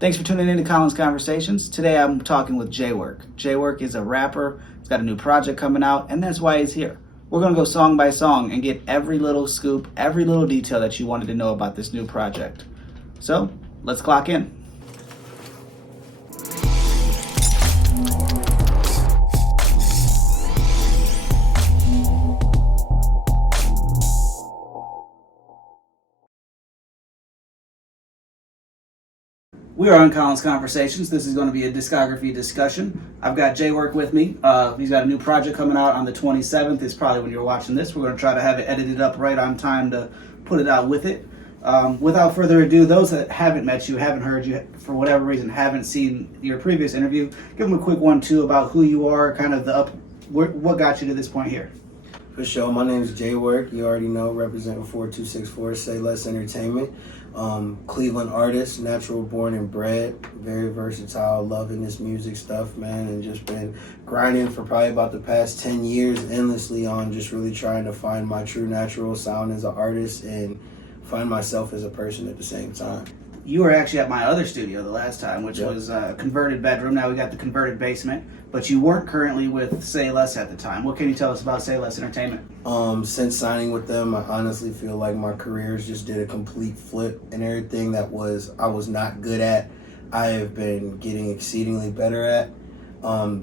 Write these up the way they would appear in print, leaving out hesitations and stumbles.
Thanks for tuning in to Colin's Conversations. Today I'm talking with J-Work. J-Work is a rapper. He's got a new project coming out, and that's why he's here. We're going to go song by song and get every little scoop, every little detail that you wanted to know about this new project. So, let's clock in. We are on Colin's Conversations. This is going to be a discography discussion. I've got J-Work with me. He's got a new project coming out on the 27th. It's probably when you're watching this. We're going to try to have it edited up right on time to put it out with it. Without further ado, those that haven't met you, haven't heard you, for whatever reason, haven't seen your previous interview, give them a quick 1-2 about who you are, kind of what got you to this point here. For sure, my name is J-Work. You already know, representing 4264 Say Less Entertainment. Cleveland artist, natural born and bred, very versatile, loving this music stuff, man, and just been grinding for probably about the past 10 years endlessly on just really trying to find my true natural sound as an artist and find myself as a person at the same time. You were actually at my other studio the last time, which was a converted bedroom. Now we got the converted basement, but you weren't currently with Say Less at the time. What can you tell us about Say Less Entertainment? Since signing with them, I honestly feel like my careers just did a complete flip, and everything that I was not good at, I have been getting exceedingly better at.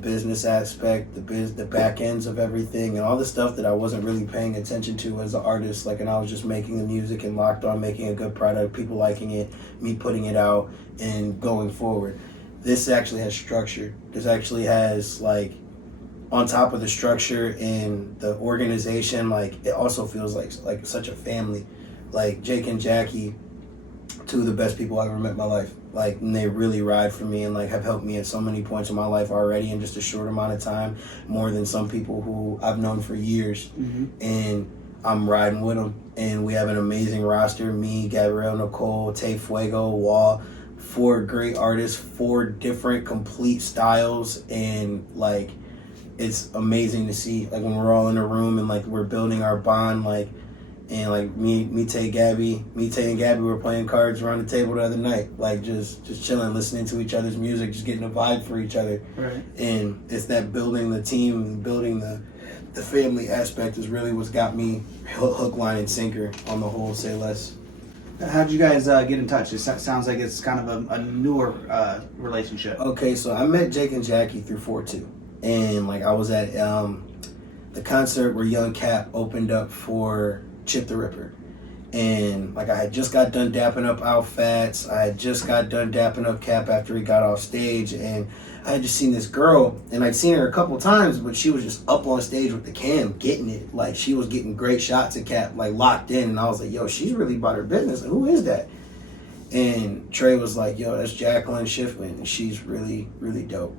Business aspect, the back ends of everything, and all the stuff that I wasn't really paying attention to as an artist. And I was just making the music and locked on making a good product, people liking it, me putting it out, and going forward. This actually has structure. This actually has, on top of the structure and the organization, it also feels like such a family. Like Jake and Jackie, two of the best people I've ever met in my life. And they really ride for me and have helped me at so many points in my life already in just a short amount of time, more than some people who I've known for years. Mm-hmm. And I'm riding with them, and we have an amazing roster. Me, Gabrielle, Nicole, Tay Fuego, Wall, 4 great artists, 4 different complete styles, and it's amazing to see when we're all in a room and we're building our bond, and me, Tay, and Gabby were playing cards around the table the other night, just chilling, listening to each other's music, just getting a vibe for each other. Right. And it's that building the team, building the family aspect is really what's got me hook, line, and sinker on the whole Say Less. How'd you guys get in touch? It sounds like it's kind of a newer relationship. Okay, so I met Jake and Jackie through 4-2. And I was at the concert where Young Cap opened up for Chip the Ripper, and I had just got done dapping up Al Fats. I had just got done dapping up Cap after he got off stage, and I had just seen this girl, and I'd seen her a couple times, but she was just up on stage with the cam getting it. She was getting great shots at Cap, locked in, and I was like, yo, she's really about her business. Who is that? And Trey was like, yo, that's Jacqueline Schiffman, and she's really, really dope.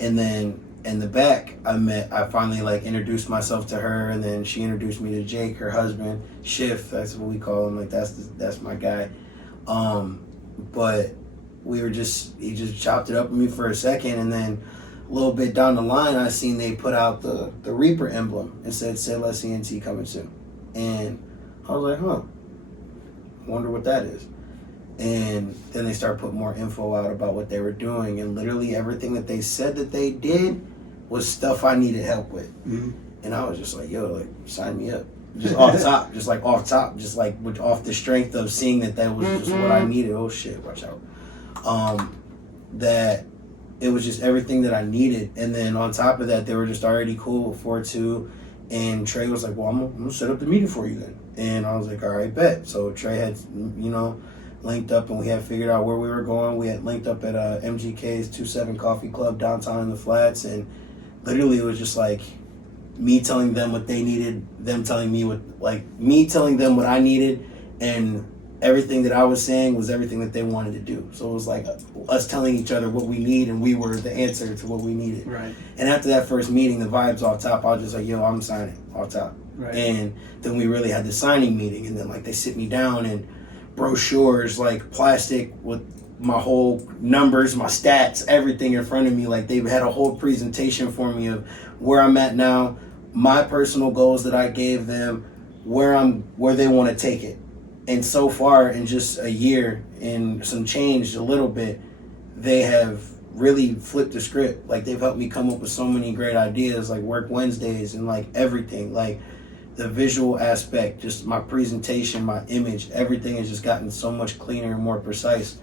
And then in the back, I finally introduced myself to her, and then she introduced me to Jake, her husband, Schiff, that's what we call him, that's my guy. But he just chopped it up with me for a second, and then a little bit down the line, I seen they put out the Reaper emblem and said, Say Less ENT coming soon. And I was like, I wonder what that is. And then they started putting more info out about what they were doing, and literally everything that they said that they did was stuff I needed help with. Mm-hmm. And I was just like, yo, sign me up. Just off top, off the strength of seeing that was just what I needed. Oh shit, watch out. That it was just everything that I needed. And then on top of that, they were just already cool with 4-2. And Trey was like, well, I'm gonna set up the meeting for you then. And I was like, all right, bet. So Trey had, linked up, and we had figured out where we were going. We had linked up at MGK's 27 Coffee Club downtown in the Flats, and literally it was just me telling them what they needed, them telling me me telling them what I needed, and everything that I was saying was everything that they wanted to do. So it was us telling each other what we need, and we were the answer to what we needed. Right. And after that first meeting, the vibes off top, I was just like, yo, I'm signing off top. Right. And then we really had the signing meeting, and then they sit me down, and brochures, plastic with my whole numbers, my stats, everything in front of me. They had a whole presentation for me of where I'm at now, my personal goals that I gave them, where they want to take it. And so far, in just a year and some change, a little bit, they have really flipped the script. Like, they've helped me come up with so many great ideas, like Work Wednesdays and like everything. Like, the visual aspect, just my presentation, my image, everything has just gotten so much cleaner and more precise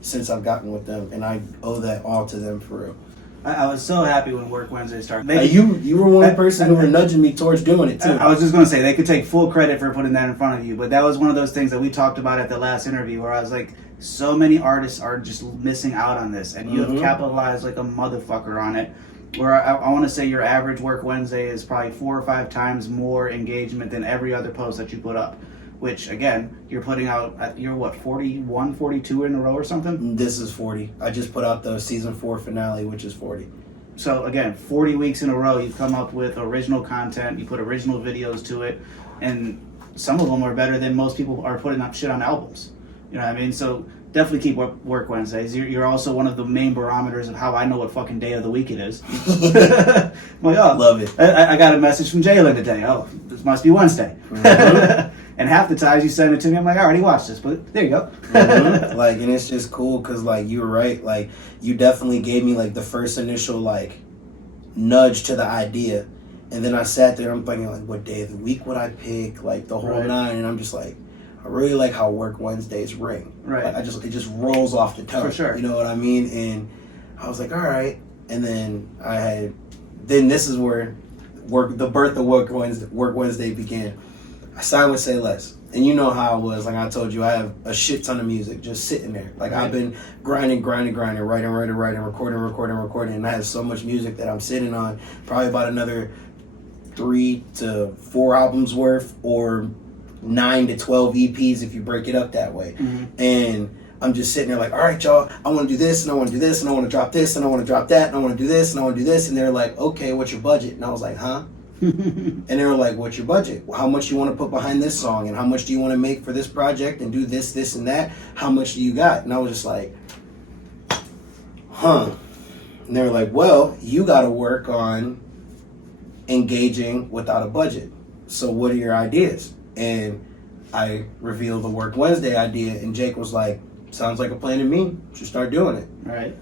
since I've gotten with them, and I owe that all to them for real. I was so happy when Work Wednesday started. You were one person who were nudging me towards doing it too. I was just going to say, they could take full credit for putting that in front of you, but that was one of those things that we talked about at the last interview where I was like, so many artists are just missing out on this, and you have capitalized like a motherfucker on it. Where I want to say your average Work Wednesday is probably 4 or 5 times more engagement than every other post that you put up. Which, again, you're putting out, you're what, 41, 42 in a row or something? This is 40. I just put out the season 4 finale, which is 40. So, again, 40 weeks in a row, you've come up with original content, you put original videos to it, and some of them are better than most people are putting up shit on albums. You know what I mean? So, definitely keep Work Wednesdays. You're also one of the main barometers of how I know what fucking day of the week it is. I'm like, oh, love it. I got a message from Jalen today. Oh, this must be Wednesday. And half the times you send it to me, I'm like, I already watched this, but there you go. Like, and it's just cool because, like, you were right. Like, you definitely gave me, like, the first initial, like, nudge to the idea. And then I sat there, I'm thinking, like, what day of the week would I pick? Like, the whole nine. And I'm just like, I really like how Work Wednesdays ring. Right. Like, it just rolls off the tongue. For sure. You know what I mean? And I was like, all right. And then this is where the birth of Work Wednesday began. I signed with Say Less. And you know how I was. Like I told you, I have a shit ton of music just sitting there. Like, I've been grinding, writing, recording. And I have so much music that I'm sitting on. Probably about another 3 to 4 albums worth, or 9 to 12 EPs if you break it up that way. And I'm just sitting there like, all right, y'all, I want to do this, and I want to do this, and I want to drop this, and I want to drop that, and I want to do this, and I want to do this. And they're like, okay, what's your budget? And I was like, huh? And they were like, what's your budget? How much you want to put behind this song? And how much do you want to make for this project and do this, and that? How much do you got? And I was just like, huh. And they were like, well, you got to work on engaging without a budget. So what are your ideas? And I revealed the Work Wednesday idea, and Jake was like, sounds like a plan to me. Should start doing it. Right.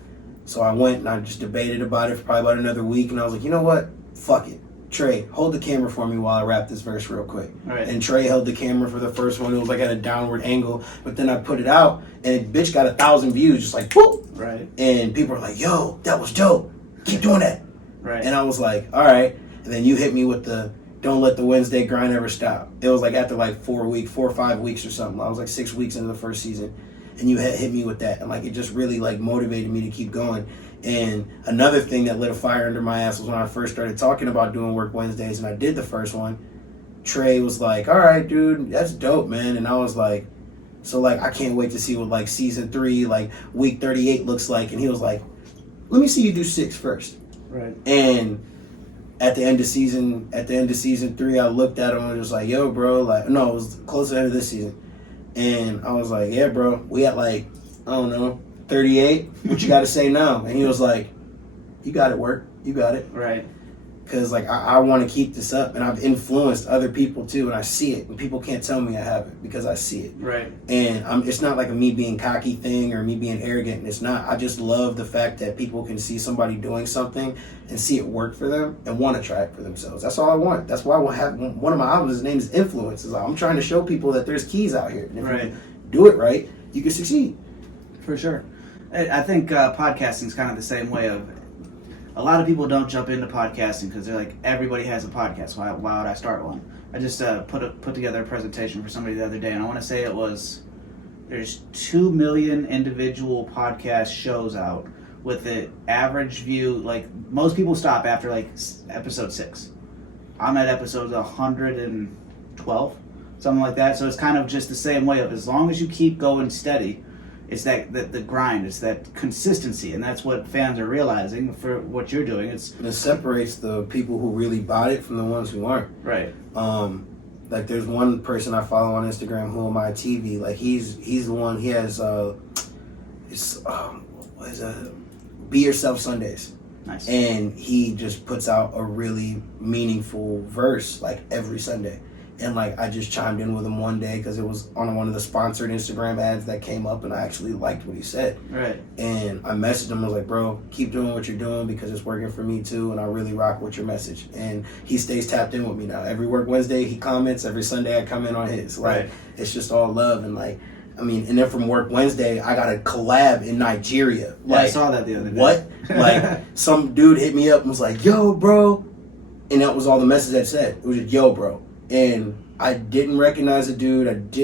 So I went and I just debated about it for probably about another week, and I was like, you know what? Fuck it. Trey, hold the camera for me while I rap this verse real quick. Right. And Trey held the camera for the first one. It was like at a downward angle, but then I put it out, and bitch got 1,000 views, just like, whoop. Right. And people were like, yo, that was dope. Keep doing that. Right. And I was like, all right. And then you hit me with the don't let the Wednesday grind ever stop. It was like after like 4 or 5 weeks or something. I was like 6 weeks into the first season, and you had hit me with that, and like it just really like motivated me to keep going. And another thing that lit a fire under my ass was when I first started talking about doing Work Wednesdays, and I did the first one. Trey was like, all right, dude, that's dope, man. And I was like, so like I can't wait to see what like season 3, like week 38 looks like. And he was like, let me see you do 6 first. Right. And at the end of season 3, I looked at him and was like, yo, bro, like, no, it was close to the end of this season. And I was like, yeah, bro, we at like, I don't know, 38. What you got to say now? And he was like, you got it, Work. You got it. Right. Because like I want to keep this up, and I've influenced other people too, and I see it, and people can't tell me I haven't because I see it. Right. And it's not like a me being cocky thing or me being arrogant. And it's not. I just love the fact that people can see somebody doing something and see it work for them and want to try it for themselves. That's all I want. That's why I will have one of my albums. His name is Influence. Is I'm trying to show people that there's keys out here, and if you do it right, you can succeed. For sure. I think podcasting is kind of the same way. Of a lot of people don't jump into podcasting because they're like, everybody has a podcast. Why would I start one? I just put together a presentation for somebody the other day, and I want to say there's 2 million individual podcast shows out with the average view. Like most people stop after like episode 6. I'm at episode 112, something like that. So it's kind of just the same way of as long as you keep going steady. It's that the grind. It's that consistency, and that's what fans are realizing for what you're doing. It separates the people who really bought it from the ones who aren't. Right. Like there's one person I follow on Instagram, Who Am I TV. Like he's the one. He has Be Yourself Sundays. Nice. And he just puts out a really meaningful verse like every Sunday. And like I just chimed in with him one day because it was on one of the sponsored Instagram ads that came up, and I actually liked what he said. Right. And I messaged him. I was like, bro, keep doing what you're doing because it's working for me too, and I really rock with your message. And he stays tapped in with me now. Every Work Wednesday he comments. Every Sunday I comment on his. Like, right. It's just all love. And like, I mean, and then from Work Wednesday I got a collab in Nigeria. Yeah, like, I saw that the other day. What? Like some dude hit me up and was like, yo, bro. And that was all the message that said. It was just, yo, bro. And I didn't recognize the dude.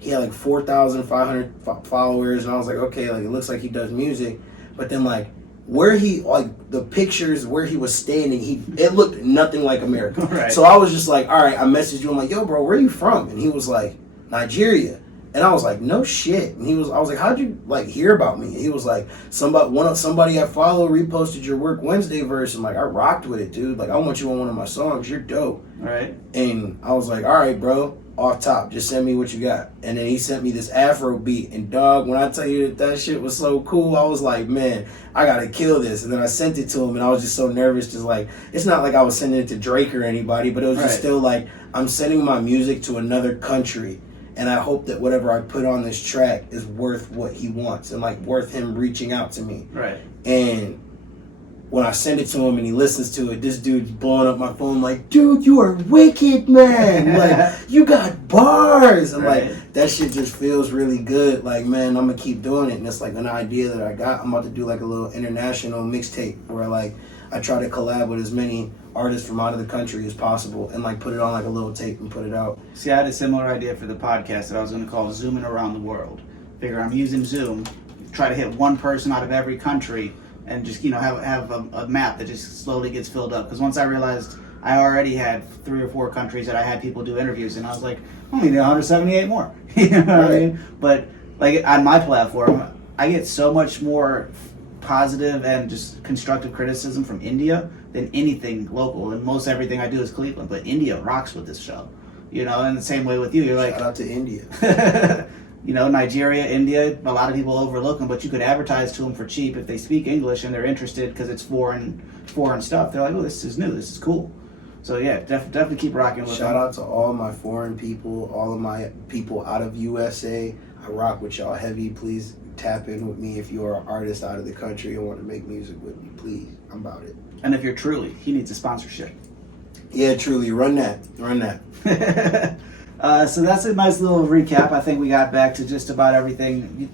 He had like 4,500 followers. And I was like, okay, like it looks like he does music. But then like the pictures where he was standing, it looked nothing like America. Right. So I was just like, all right, I messaged you. I'm like, yo, bro, where are you from? And he was like, Nigeria. And I was like, no shit. And I was like, how'd you like hear about me? And he was like, somebody I follow reposted your Work Wednesday verse, and like I rocked with it, dude. Like I want you on one of my songs. You're dope. Right. And I was like, all right, bro, off top, just send me what you got. And then he sent me this Afro beat, and dog, when I tell you that shit was so cool, I was like, man, I gotta kill this. And then I sent it to him, and I was just so nervous, just like, it's not like I was sending it to Drake or anybody, but it was just still like, I'm sending my music to another country. And I hope that whatever I put on this track is worth what he wants and like worth him reaching out to me. Right. And when I send it to him and he listens to it, this dude's blowing up my phone like, dude, you are wicked, man. Like, you got bars. And like, that shit just feels really good. Like, man, I'm going to keep doing it. And it's like an idea that I got. I'm about to do like a little international mixtape where like I try to collab with as many artists from out of the country as possible and like put it on like a little tape and put it out. See, I had a similar idea for the podcast that I was going to call Zooming Around the World. Figure I'm using Zoom, try to hit one person out of every country and just, have a map that just slowly gets filled up. Because once I realized I already had 3 or 4 countries that I had people do interviews, and I was like, I only need 178 more. You know what I mean? But like on my platform, I get so much more positive and just constructive criticism from India than anything local. And most everything I do is Cleveland, but India rocks with this show. In the same way with you, you're like, shout out to India. Nigeria, India, a lot of people overlook them, but you could advertise to them for cheap if they speak English and they're interested because it's foreign stuff. They're like, oh, this is new, this is cool. So yeah, definitely keep rocking with them. Shout out to all my foreign people, all of my people out of USA. I rock with y'all heavy. Please tap in with me if you are an artist out of the country and want to make music with me. Please, I'm about it. And if you're Truly, he needs a sponsorship. Yeah, Truly, run that. So that's a nice little recap. I think we got back to just about everything.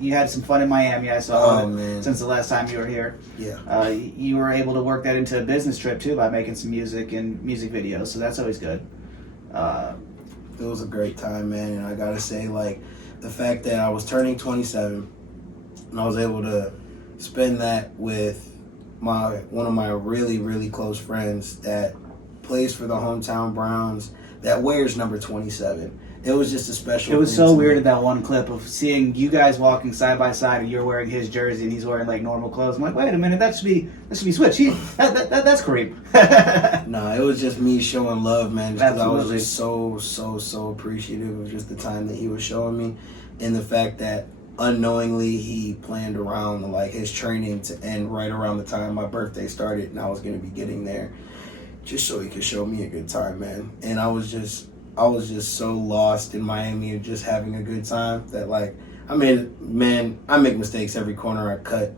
You had some fun in Miami, I saw, since the last time you were here. Yeah. You were able to work that into a business trip, too, by making some music and music videos, so that's always good. It was a great time, man, and I gotta say, like, the fact that I was turning 27, and I was able to spend that with one of my really, really close friends that plays for the hometown Browns, that wears number 27. It was just a special. It was so weird in that one clip of seeing you guys walking side by side, and you're wearing his jersey, and he's wearing like normal clothes. I'm like, wait a minute, that should be switched. That's Kareem. No, it was just me showing love, man. Because I was Absolutely. just so appreciative of just the time that he was showing me, and the fact that unknowingly he planned around like his training to end right around the time my birthday started, and I was going to be getting there, just so he could show me a good time, man. And I was just so lost in Miami and just having a good time that like, I make mistakes every corner I cut,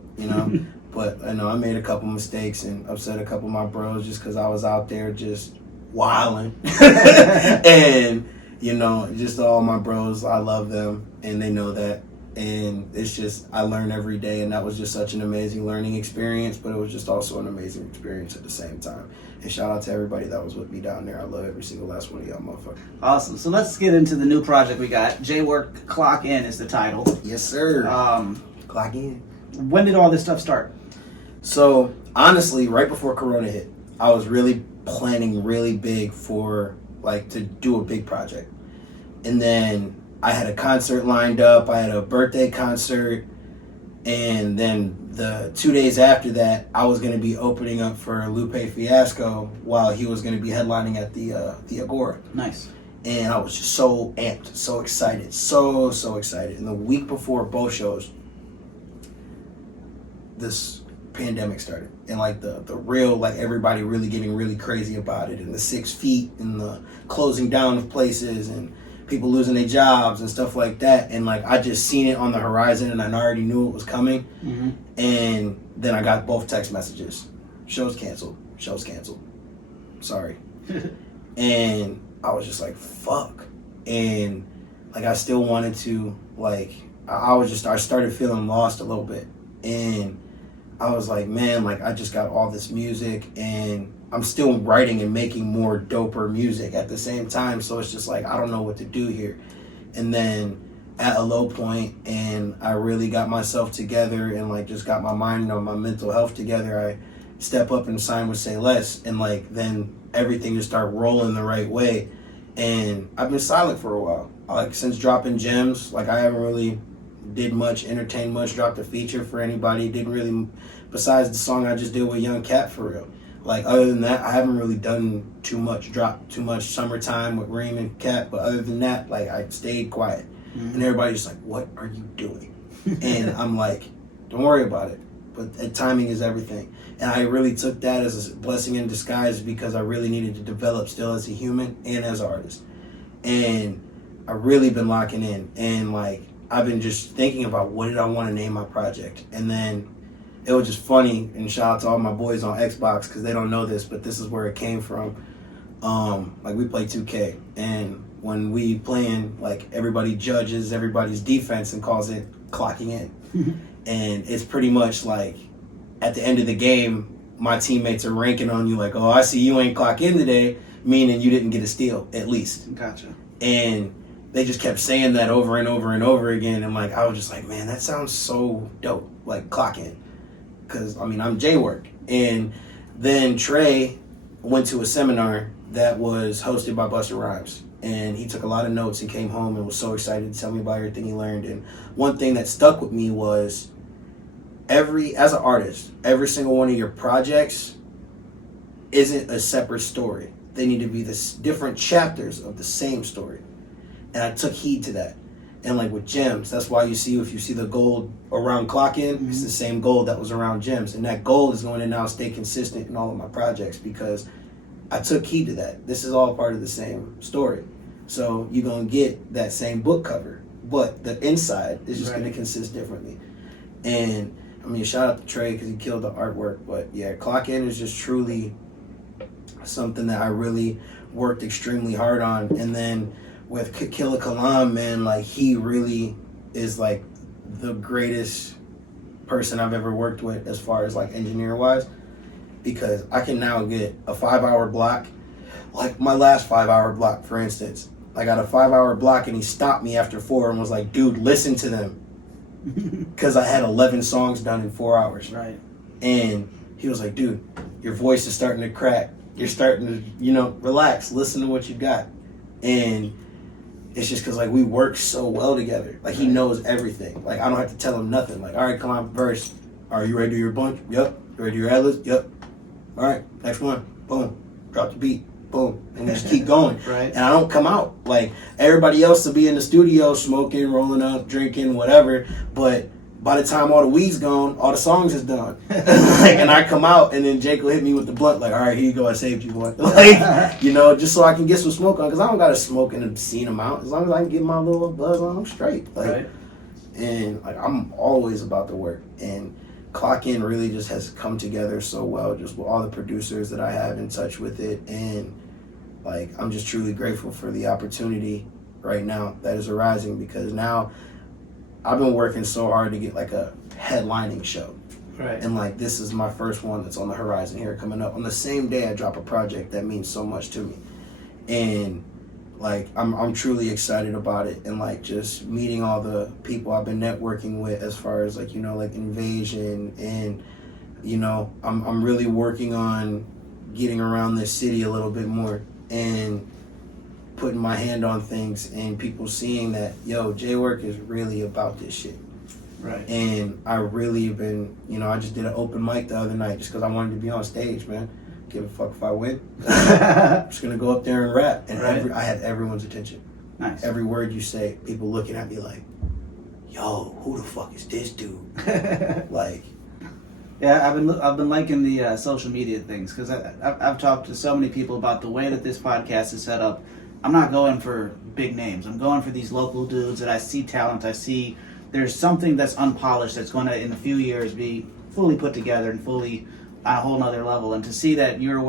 but I know I made a couple mistakes and upset a couple of my bros just because I was out there just wilding. And, just all my bros, I love them and they know that. And it's just, I learn every day, and that was just such an amazing learning experience, but it was just also an amazing experience at the same time. And shout out to everybody that was with me down there. I love every single last one of y'all motherfuckers. Awesome. So let's get into the new project we got. J-Work Clock In is the title. Yes, sir. Clock in. When did all this stuff start? So, honestly, right before Corona hit, I was really planning really big for, to do a big project. And then I had a concert lined up. I had a birthday concert. And then the 2 days after that, I was going to be opening up for Lupe Fiasco while he was going to be headlining at the Agora. Nice. And I was just so amped, so excited, so excited. And the week before both shows, this pandemic started, and like the real, like everybody really getting really crazy about it, and the 6 feet and the closing down of places and people losing their jobs and stuff like that. And like I just seen it on the horizon, and I already knew it was coming. Mm-hmm. And then I got both text messages: shows canceled, sorry. And I was just like, fuck. And like I still wanted to, like, I started feeling lost a little bit. And I was like, man, like I just got all this music, and I'm still writing and making more doper music at the same time. So it's just like, I don't know what to do here. And then at a low point, and I really got myself together and like just got my mind and my mental health together, I step up and sign with Say Less. And like then everything just started rolling the right way. And I've been silent for a while. Like since dropping Gems, like I haven't really did much, entertained much, dropped a feature for anybody. Didn't really, besides the song I just did with Young Cat for real. Like other than that, I haven't really done too much, dropped too much Summertime with Reem and Cat. But other than that, like I stayed quiet. Mm-hmm. And everybody's just like, what are you doing? And I'm like, don't worry about it. But timing is everything. And I really took that as a blessing in disguise, because I really needed to develop still as a human and as an artist. And I really been locking in. And like, I've been just thinking about what did I want to name my project. And then it was just funny, and shout out to all my boys on Xbox, because they don't know this, but this is where it came from. Like we play 2K, and when we playing, like everybody judges everybody's defense and calls it clocking in. And it's pretty much like at the end of the game, my teammates are ranking on you like, oh, I see you ain't clock in today, meaning you didn't get a steal, at least. Gotcha. And they just kept saying that over and over and over again. And like, I was just like, man, that sounds so dope, like clock in. Because, I mean, I'm J-Work. And then Trey went to a seminar that was hosted by Busta Rhymes. And he took a lot of notes and came home and was so excited to tell me about everything he learned. And one thing that stuck with me was as an artist, every single one of your projects isn't a separate story. They need to be the different chapters of the same story. And I took heed to that. And like with Gems, that's why if you see the gold around clock in, mm-hmm. It's the same gold that was around Gems. And that gold is going to now stay consistent in all of my projects, because I took heed to that. This is all part of the same story. So you're going to get that same book cover, but the inside is just going to consist differently. And I mean, shout out to Trey because he killed the artwork. But yeah, Clock In is just truly something that I really worked extremely hard on. And then with Killa Kalam, man, like he really is like the greatest person I've ever worked with as far as like engineer wise, because I can now get a 5-hour block. Like my last 5-hour block, for instance, I got a 5-hour block and he stopped me after 4 and was like, dude, listen to them. Because I had 11 songs done in 4 hours. Right. And he was like, dude, your voice is starting to crack. You're starting to, relax. Listen to what you got. And it's just because, like, we work so well together. Like, he knows everything. Like, I don't have to tell him nothing. Like, all right, come on, verse. Are you ready to do your bunch? Yep. You ready to do your ad-libs? Yep. All right, next one. Boom. Drop the beat. Boom. And just keep going. Right. And I don't come out. Like, everybody else will be in the studio smoking, rolling up, drinking, whatever. But by the time all the weed's gone, all the songs is done. And I come out, and then Jake will hit me with the blunt, like, all right, here you go, I saved you, boy. Like, just so I can get some smoke on, because I don't got to smoke an obscene amount. As long as I can get my little buzz on, I'm straight. Like, right. And like, I'm always about the work. And Clock In really just has come together so well, just with all the producers that I have in touch with it. And like, I'm just truly grateful for the opportunity right now that is arising, because now I've been working so hard to get like a headlining show. Right. And like, this is my first one that's on the horizon here coming up. On the same day I drop a project that means so much to me. And like, I'm truly excited about it. And like, just meeting all the people I've been networking with as far as like, like Invasion. And, I'm really working on getting around this city a little bit more and putting my hand on things, and people seeing that, J-Work is really about this shit. Right. And I really been, I just did an open mic the other night just because I wanted to be on stage, man. Give a fuck if I win. I'm just gonna go up there and rap. And right. I had everyone's attention. Nice. Every word you say, people looking at me like, yo, who the fuck is this dude? Like, Yeah, I've been liking the social media things because I've talked to so many people about the way that this podcast is set up. I'm not going for big names. I'm going for these local dudes that I see talent. I see there's something that's unpolished that's going to in a few years be fully put together and fully on a whole nother level. And to see that you're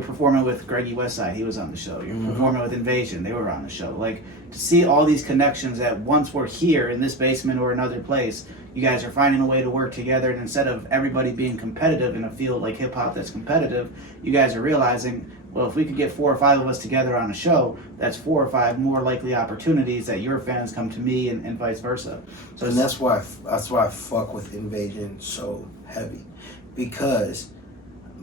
performing with Greggy Westside, he was on the show. You're performing with Invasion, they were on the show. Like to see all these connections that once were here in this basement or another place, you guys are finding a way to work together, and instead of everybody being competitive in a field like hip hop that's competitive, you guys are realizing, well, if we could get 4 or 5 of us together on a show, that's 4 or 5 more likely opportunities that your fans come to me and vice versa. So and that's why I fuck with Invasion so heavy, because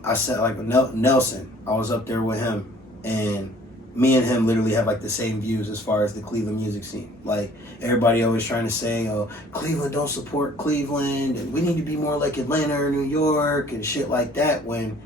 I said like Nelson, I was up there with him, and me and him literally have like the same views as far as the Cleveland music scene. Like everybody always trying to say, oh, Cleveland don't support Cleveland, and we need to be more like Atlanta or New York and shit like that, when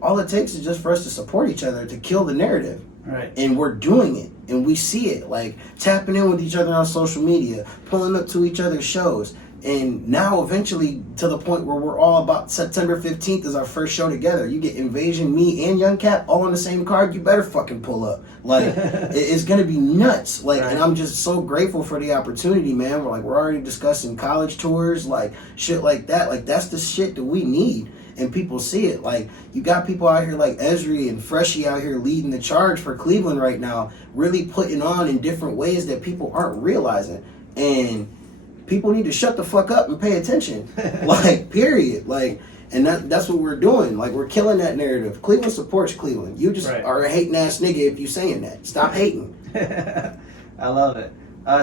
all it takes is just for us to support each other to kill the narrative. Right. And we're doing it, and we see it, like tapping in with each other on social media, pulling up to each other's shows. And now eventually to the point where we're all about September 15th is our first show together. You get Invasion, me, and Young Cap all on the same card, you better fucking pull up. Like, it's going to be nuts. Like, right. And I'm just so grateful for the opportunity, man. We're already discussing college tours, like, shit like that. Like, that's the shit that we need. And people see it. Like, you got people out here like Esri and Freshie out here leading the charge for Cleveland right now, really putting on in different ways that people aren't realizing. And people need to shut the fuck up and pay attention. Like, period. Like, and that's what we're doing. Like, we're killing that narrative. Cleveland supports Cleveland. You just are a hating ass nigga if you saying that. Stop hating. I love it.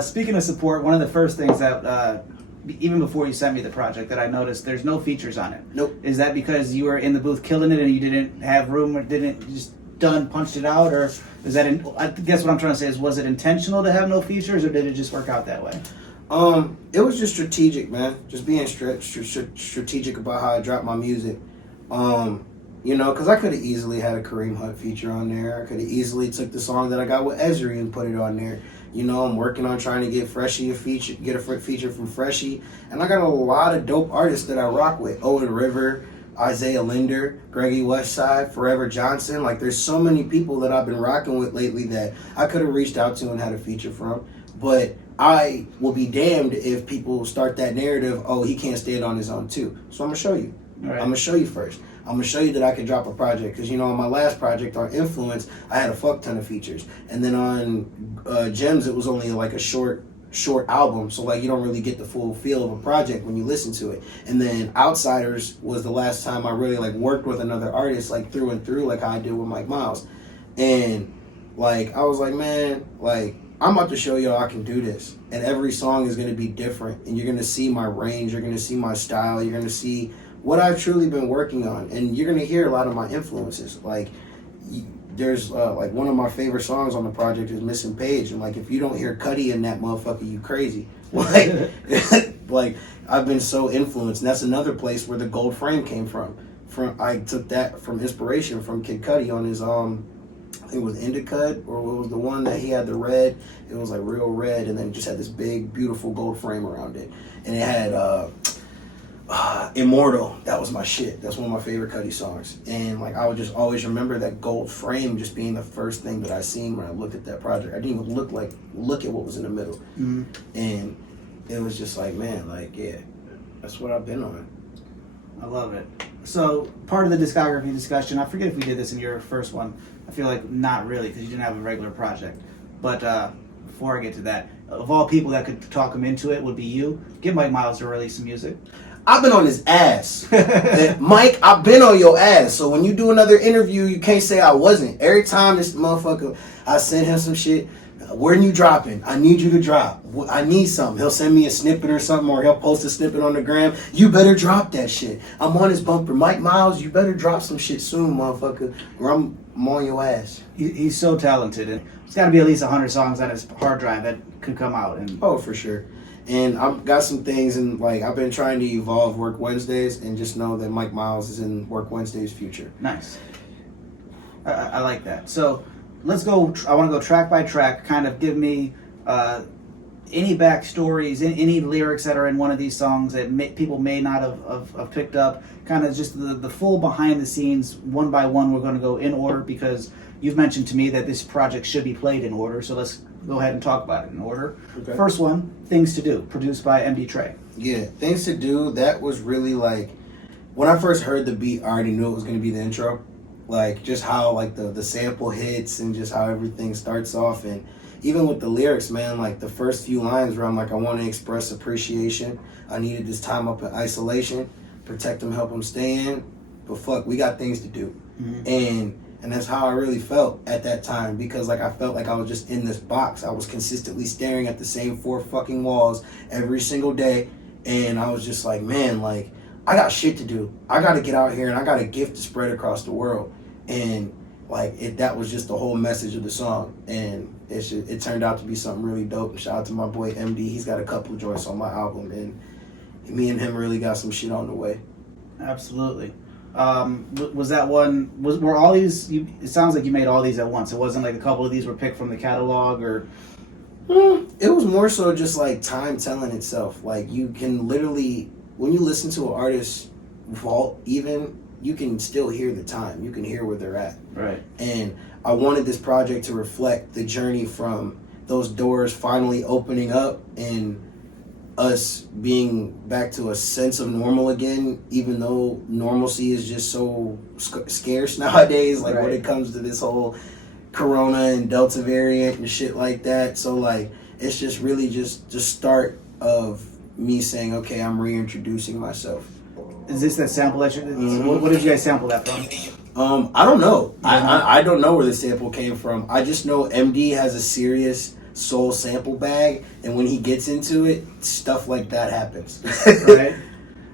Speaking of support, one of the first things that even before you sent me the project that I noticed, there's no features on it. Nope. Is that because you were in the booth killing it and you didn't have room, or didn't just punched it out, or is that? I guess what I'm trying to say is, was it intentional to have no features, or did it just work out that way? It was just strategic, man. Just being strategic about how I drop my music. You know, because I could have easily had a Kareem Hunt feature on there. I could have easily took the song that I got with Esri and put it on there. You know, I'm working on trying to get Freshie a feature, get a feature from Freshie, and I got a lot of dope artists that I rock with. Owen River, Isaiah Linder, Greggy Westside, Forever Johnson. Like, there's so many people that I've been rocking with lately that I could have reached out to and had a feature from, but I will be damned if people start that narrative, oh, he can't stand on his own too. So I'm going to show you. Right. I'm going to show you first. I'm going to show you that I can drop a project. Because, you know, on my last project, on Influence, I had a fuck ton of features. And then on Gems, it was only like a short album. So, like, you don't really get the full feel of a project when you listen to it. And then Outsiders was the last time I really, like, worked with another artist, like, through and through, like how I did with Mike Miles. And, like, I was like, man, like, I'm about to show y'all I can do this. And every song is going to be different. And you're going to see my range. You're going to see my style. You're going to see what I've truly been working on. And you're going to hear a lot of my influences. Like, there's, like, one of my favorite songs on the project is Missing Page. And, like, if you don't hear Cuddy in that motherfucker, you crazy. Like, like, I've been so influenced. And that's another place where the gold frame came from. I took that from inspiration from Kid Cudi on his, I think it was Indica, or it was the one that he had the red. It was like real red, and then it just had this big, beautiful gold frame around it. And it had Immortal. That was my shit. That's one of my favorite Cudi songs. And like, I would just always remember that gold frame just being the first thing that I seen when I looked at that project. I didn't even look at what was in the middle. Mm-hmm. And it was just like, man, like, yeah, that's what I've been on. I love it. So part of the discography discussion, I forget if we did this in your first one. I feel like not really, because you didn't have a regular project. But before I get to that, of all people that could talk him into it would be you. Get Mike Miles to release some music. I've been on his ass. Mike, I've been on your ass. So when you do another interview, you can't say I wasn't. Every time this motherfucker, I send him some shit. When you dropping? I need you to drop. I need something. He'll send me a snippet or something, or he'll post a snippet on the gram. You better drop that shit. I'm on his bumper. Mike Miles, you better drop some shit soon, motherfucker, or I'm on your ass. He's so talented, and there's got to be at least 100 songs on his hard drive that could come out. And oh, for sure. And I've got some things, and like, I've been trying to evolve Work Wednesdays, and just know that Mike Miles is in Work Wednesdays' future. Nice. I like that. So let's go. I want to go track by track. Kind of give me any backstories, any lyrics that are in one of these songs that people may not have picked up, kind of just the full behind the scenes, one by one, we're going to go in order because you've mentioned to me that this project should be played in order, so let's go ahead and talk about it in order. Okay. First one, Things to Do, produced by MD Trey. Yeah, Things to Do, that was really like, when I first heard the beat, I already knew it was going to be the intro. Like, just how, like, the sample hits and just how everything starts off. And even with the lyrics, man, like, the first few lines where I'm like, I want to express appreciation. I needed this time up in isolation. Protect them, help them stay in. But fuck, we got things to do. Mm-hmm. And that's how I really felt at that time. Because, like, I felt like I was just in this box. I was consistently staring at the same 4 fucking walls every single day. And I was just like, man, like, I got shit to do. I got to get out here and I got a gift to spread across the world. And like that was just the whole message of the song. And it turned out to be something really dope. And shout out to my boy MD. He's got a couple of joints on my album. And me and him really got some shit on the way. Absolutely. Was that one, were all these, it sounds like you made all these at once. It wasn't like a couple of these were picked from the catalog or... It was more so just like time telling itself. Like you can literally... When you listen to an artist's vault, even, you can still hear the time. You can hear where they're at. Right. And I wanted this project to reflect the journey from those doors finally opening up and us being back to a sense of normal again, even though normalcy is just so scarce nowadays, like when it comes to this whole Corona and Delta variant and shit like that. So, like, it's just really just the start of me saying, okay, I'm reintroducing myself. Is this that sample that what did you guys sample that from? I don't know. I don't know where the sample came from. I just know MD has a serious soul sample bag, and when he gets into it, stuff like that happens. Right.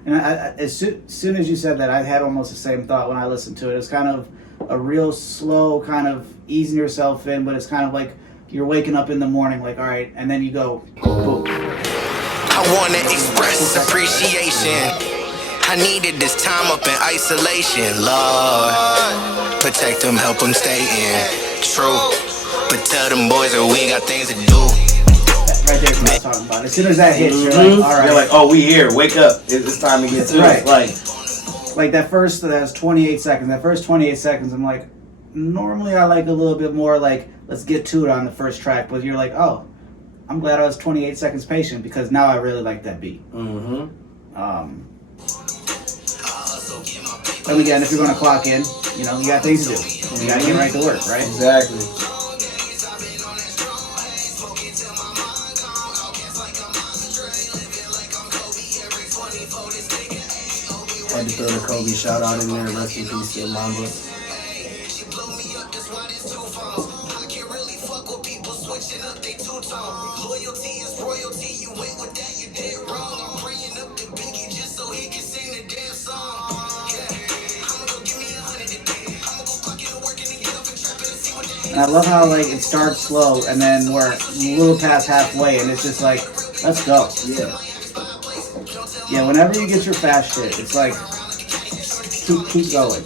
And as soon as you said that, I had almost the same thought when I listened to it. It's kind of a real slow kind of easing yourself in, but it's kind of like you're waking up in the morning, like, all right, and then you go, boom. I wanna express appreciation. I needed this time up in isolation, Lord. Protect them, help them stay in. True. But tell them boys that we got things to do. Right there's what I was talking about. As soon as that hits, you're like, all right. You're like, oh, we here. Wake up. It's time to get to it. Like that was 28 seconds. That first 28 seconds, I'm like, normally I like a little bit more like, let's get to it on the first track. But you're like, oh, I'm glad I was 28 seconds patient because now I really like that beat. Mm-hmm. And again, if you're going to clock in, you know, you got things to do. You got to get right to work, right? Exactly. Had to throw the Kobe shout out in there. Rest in peace to Mamba. And I love how like it starts slow and then we're a little past halfway and it's just like, let's go. Yeah. Yeah, whenever you get your fast shit, it's like keep going.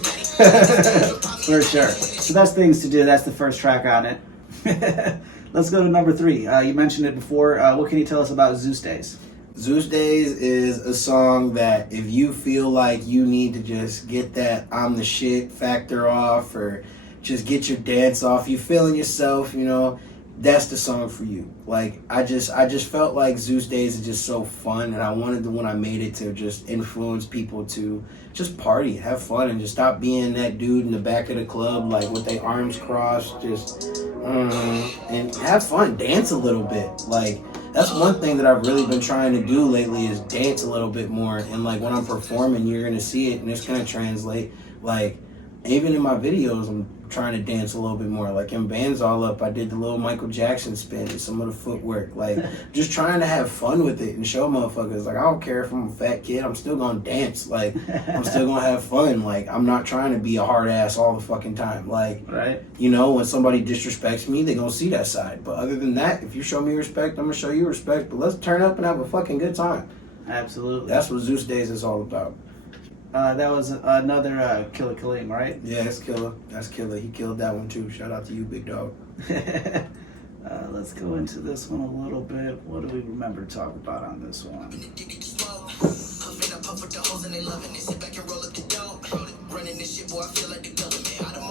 For sure. So that's Things to Do. That's the first track on it. Let's go to number 3. You mentioned it before. What can you tell us about Zeus Days? Zeus Days is a song that if you feel like you need to just get that I'm the shit factor off or just get your dance off, you feeling yourself, you know, that's the song for you. Like, I just felt like Zeus Days is just so fun, and I wanted when I made it to just influence people to just party, have fun, and just stop being that dude in the back of the club, like with their arms crossed, just, and have fun, dance a little bit. Like, that's one thing that I've really been trying to do lately is dance a little bit more, and like when I'm performing, you're gonna see it, and it's gonna translate. Like, even in my videos, I'm trying to dance a little bit more. Like in Bands All Up, I did the little Michael Jackson spin and some of the footwork. Like, just trying to have fun with it and show motherfuckers, like, I don't care if I'm a fat kid, I'm still gonna dance. Like, I'm still gonna have fun. Like, I'm not trying to be a hard ass all the fucking time. Like, right. You know, when somebody disrespects me, they gonna see that side. But other than that, if you show me respect, I'm gonna show you respect. But let's turn up and have a fucking good time. Absolutely. That's what Zeus Days is all about. That was another Killer Kalim, right? Yeah, it's Killer. That's Killer. He killed that one too. Shout out to you, big dog. Let's go into this one a little bit. What do we remember to talk about on this one?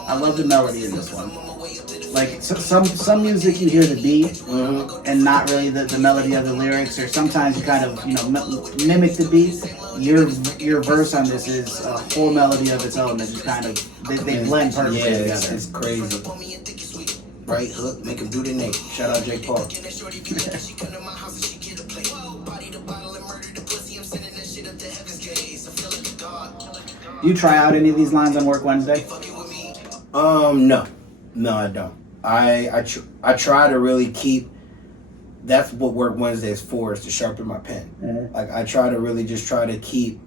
I love the melody in this one. Like some music you hear the beat and not really the melody of the lyrics, or sometimes you kind of mimic the beat. Your verse on this is a whole melody of its own that just kind of they blend perfectly together. It's crazy. Right hook, make him do the Nate. Shout out Jake Paul. Do you try out any of these lines on Work Wednesday? No, I don't. I try to really keep. That's what Work Wednesday is for, is to sharpen my pen. Mm-hmm. Like I try to really just try to keep.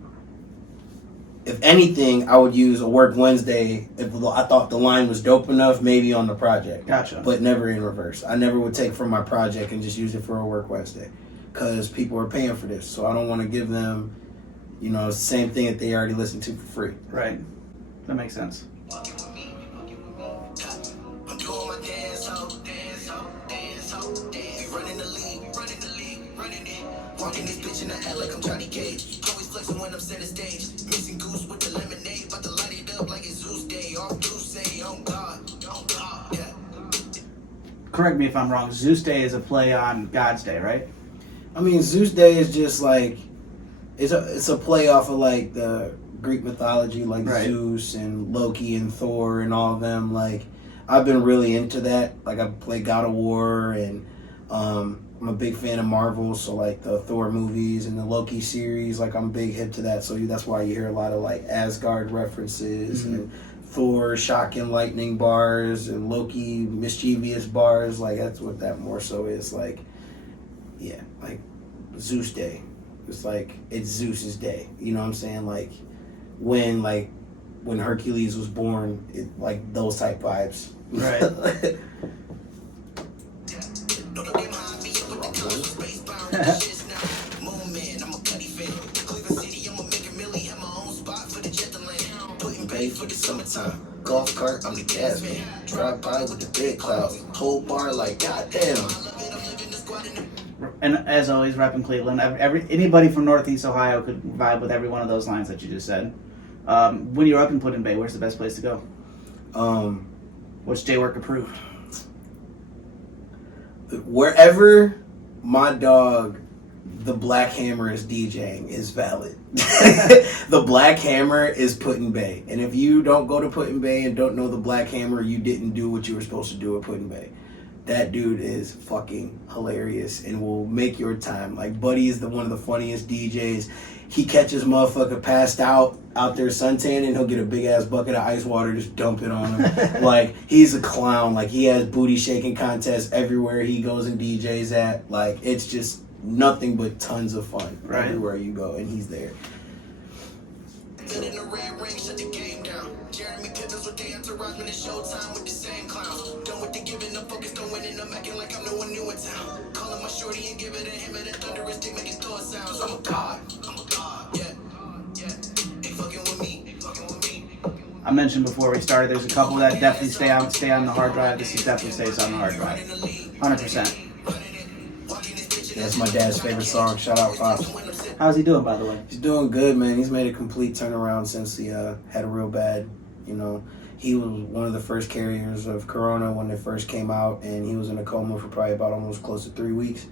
If anything, I would use a Work Wednesday if I thought the line was dope enough, maybe on the project. Gotcha. But never in reverse. I never would take from my project and just use it for a Work Wednesday, because people are paying for this. So I don't want to give them, the same thing that they already listened to for free. Right. That makes sense. Walking this bitch in the air like I'm Johnny Cage. Always flexing when I'm center stage. Mixing goose with the lemonade. About to light it up like it's Zeus Day. All Zeus say, oh God, yeah. Correct me if I'm wrong. Zeus Day is a play on God's Day, right? I mean, Zeus Day is just like it's a play off of like the Greek mythology, like right. Zeus and Loki and Thor and all of them. Like I've been really into that. Like I play God of War, and I'm a big fan of Marvel, so like the Thor movies and the Loki series, like I'm big hip to that. So that's why you hear a lot of like Asgard references and Thor shock and lightning bars and Loki mischievous bars. Like that's what that more so is. Like, yeah, like Zeus Day. It's like it's Zeus's day. You know what I'm saying? Like when Hercules was born, like those type vibes. Right. For the summertime, golf cart, I'm the gas man. Drive by with the big clouds, whole bar like goddamn. And as always, repping Cleveland. Anybody from Northeast Ohio could vibe with every one of those lines that you just said. When you're up in Put-in Bay, where's the best place to go? What's J-Work approved? Wherever my dog, the Black Hammer, is DJing is valid. The Black Hammer is Put-in Bay. And if you don't go to Put-in Bay and don't know the Black Hammer, you didn't do what you were supposed to do at Put-in Bay. That dude is fucking hilarious and will make your time. Like, Buddy is one of the funniest DJs. He catches motherfucker passed out there suntanning, and he'll get a big ass bucket of ice water, just dump it on him. Like, he's a clown. Like, he has booty shaking contests everywhere he goes and DJs at. Like, it's just nothing but tons of fun everywhere you go, and he's there. In the red ring, shut the game down. Jeremy Pippins with the entourage when it's showtime with the same clowns. Done with the giving up, focused on winning. I'm acting like I'm no one new in town. Calling my shorty and giving it him and that thunderous dick making thought sounds. I'm a god, yeah. Ain't fucking with me. I mentioned before we started, there's a couple that definitely stay on the hard drive. This definitely stays on the hard drive. 100%. That's my dad's favorite song. Shout out Pops. How's he doing, by the way? He's doing good, man. He's made a complete turnaround since he had a real bad, he was one of the first carriers of Corona when it first came out, and he was in a coma for probably about almost close to 3 weeks.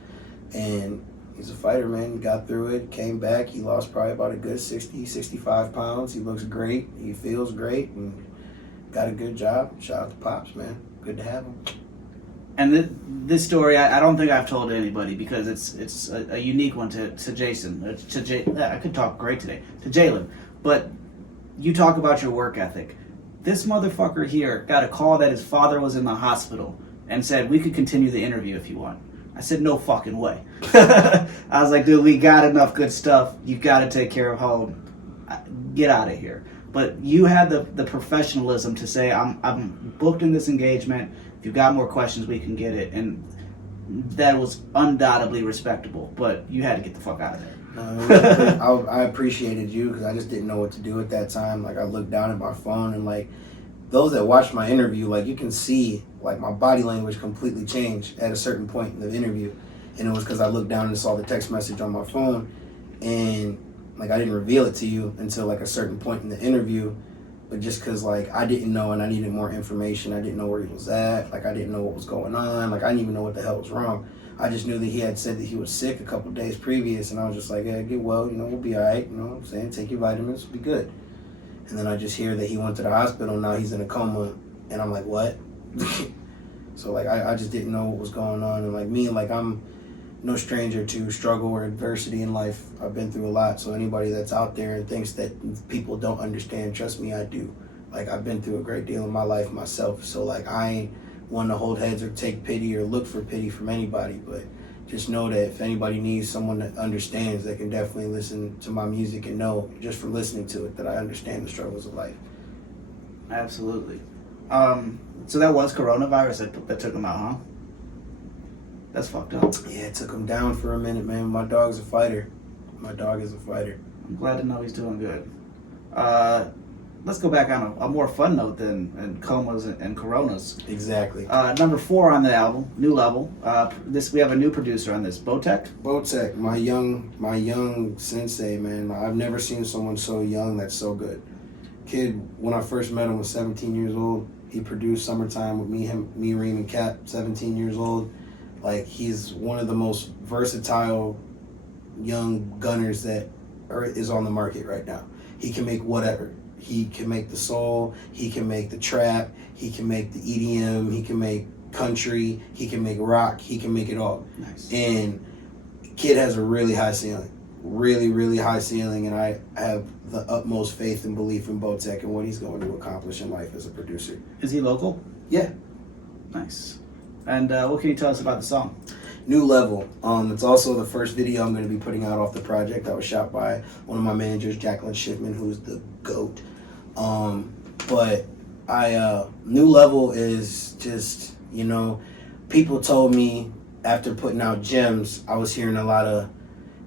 And he's a fighter, man. He got through it, came back. He lost probably about a good 60, 65 pounds. He looks great. He feels great, and got a good job. Shout out to Pops, man. Good to have him. And this story, I don't think I've told anybody, because it's a unique one to Jason. I could talk great today. To Jalen. But you talk about your work ethic. This motherfucker here got a call that his father was in the hospital and said, we could continue the interview if you want. I said, no fucking way. I was like, dude, we got enough good stuff. You got to take care of home. Get out of here. But you had the professionalism to say, I'm booked in this engagement. If you've got more questions, we can get it. And that was undoubtedly respectable. But you had to get the fuck out of there. I appreciated you, because I just didn't know what to do at that time. Like, I looked down at my phone, and like those that watched my interview, like you can see like my body language completely changed at a certain point in the interview, and it was because I looked down and saw the text message on my phone, and like I didn't reveal it to you until like a certain point in the interview, but just because like I didn't know and I needed more information. I didn't know where he was at. Like I didn't know what was going on. Like I didn't even know what the hell was wrong. I just knew that he had said that he was sick a couple days previous, and I was just like, yeah, get well, we'll be all right, you know what I'm saying? Take your vitamins, we'll be good. And then I just hear that he went to the hospital, now he's in a coma, and I'm like, what? So, like, I just didn't know what was going on, and, like, me, like, I'm no stranger to struggle or adversity in life. I've been through a lot, so anybody that's out there and thinks that people don't understand, trust me, I do. Like, I've been through a great deal in my life myself, so, like, I ain't one to hold heads or take pity or look for pity from anybody, but just know that if anybody needs someone that understands, they can definitely listen to my music and know just from listening to it that I understand the struggles of life. Absolutely. So that was coronavirus that took him out, huh? That's fucked up. Yeah, it took him down for a minute, man. My dog's a fighter. My dog is a fighter. I'm glad to know he's doing good. Let's go back on a more fun note than comas and coronas. Exactly. Number 4 on the album, New Level. We have a new producer on this, Botek. Botek, my young sensei, man. I've never seen someone so young that's so good. Kid, when I first met him, was 17 years old. He produced Summertime with me, Reem, and Cap, 17 years old. Like, he's one of the most versatile young gunners that is on the market right now. He can make whatever. He can make the soul, he can make the trap, he can make the EDM, he can make country, he can make rock, he can make it all. Nice. And kid has a really high ceiling. Really, really high ceiling, and I have the utmost faith and belief in Botek and what he's going to accomplish in life as a producer. Is he local? Yeah. Nice. And what can you tell us about the song? New Level. It's also the first video I'm going to be putting out off the project. That was shot by one of my managers, Jacqueline Shipman, who's the GOAT. But New Level is just, people told me after putting out Gems, I was hearing a lot of,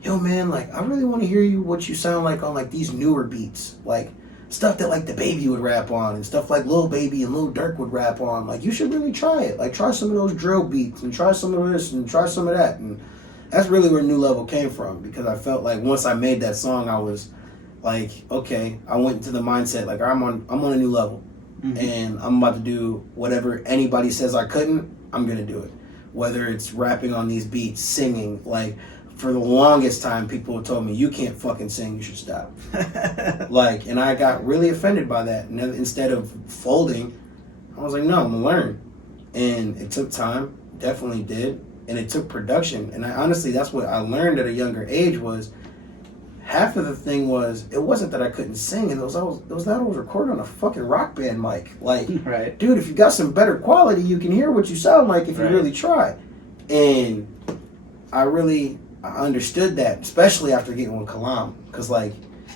yo man, like I really want to hear what you sound like on like these newer beats, like stuff that like the Baby would rap on and stuff like Lil Baby and Lil Durk would rap on. Like you should really try it. Like try some of those drill beats and try some of this and try some of that. And that's really where New Level came from, because I felt like once I made that song, I was like, okay, I went into the mindset like I'm on a new level, and I'm about to do whatever anybody says I couldn't. I'm gonna do it, whether it's rapping on these beats, singing. Like for the longest time, people have told me you can't fucking sing, you should stop. Like, and I got really offended by that. And then instead of folding, I was like, no, I'm gonna learn. And it took time, definitely did, and it took production. And honestly, that's what I learned at a younger age was. Half of the thing was, it wasn't that I couldn't sing, it was that I was recording on a fucking rock band mic. Like, right. Dude, if you got some better quality, you can hear what you sound like if you really try. And I understood that, especially after getting with Colin. Because, like,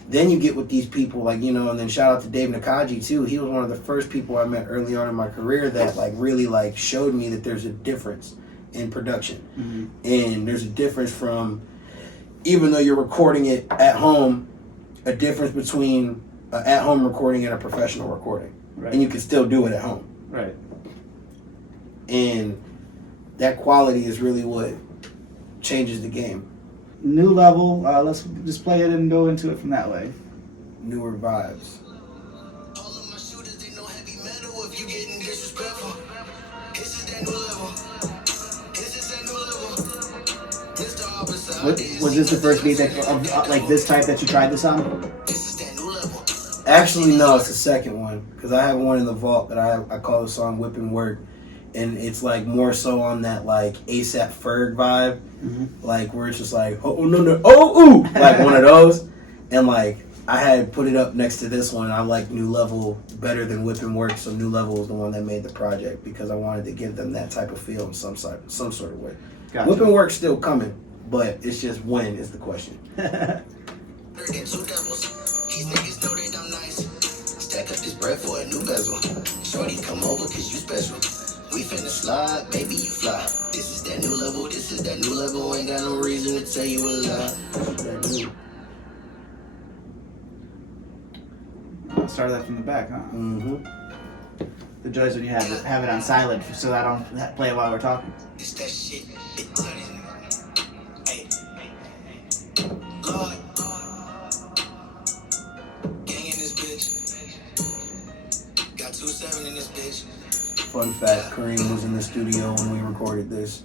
then you get with these people, like, and then shout out to Dave Nakaji, too. He was one of the first people I met early on in my career that, like, really, like, showed me that there's a difference in production. Mm-hmm. And there's a difference from... even though you're recording it at home, a difference between an at-home recording and a professional recording. Right. And you can still do it at home. Right. And that quality is really what changes the game. New Level, let's just play it and go into it from that way. Newer vibes. All of my shooters, they know heavy metal if you getting disrespectful. This is that new level. This is that new level. Mr. Officer. Was this the first beat of like this type that you tried this on? This is that new level. Actually, no, it's the second one. Because I have one in the vault that I call the song Whip and Work. And it's like more so on that like ASAP Ferg vibe. Mm-hmm. Like where it's just like, oh, no, oh, ooh. Like one of those. And like I had put it up next to this one. I like New Level better than Whip and Work. So New Level was the one that made the project because I wanted to give them that type of feel in some sort of way. Gotcha. Whip and Work's still coming. But it's just when is the question. These niggas know that I'm nice. Stack up this bread for a new bezel. Shorty come over cause you special. We finna slide, baby you fly. This is that new level, this is that new level. Ain't got no reason to tell you a lie. Started that from the back, huh? Mm-hmm. The joys when you have it on silent so I don't play it while we're talking. It's that shit. Hey. Lord. Gang in this bitch. Got 2-7 in this bitch. Fun fact, Kareem was in the studio when we recorded this.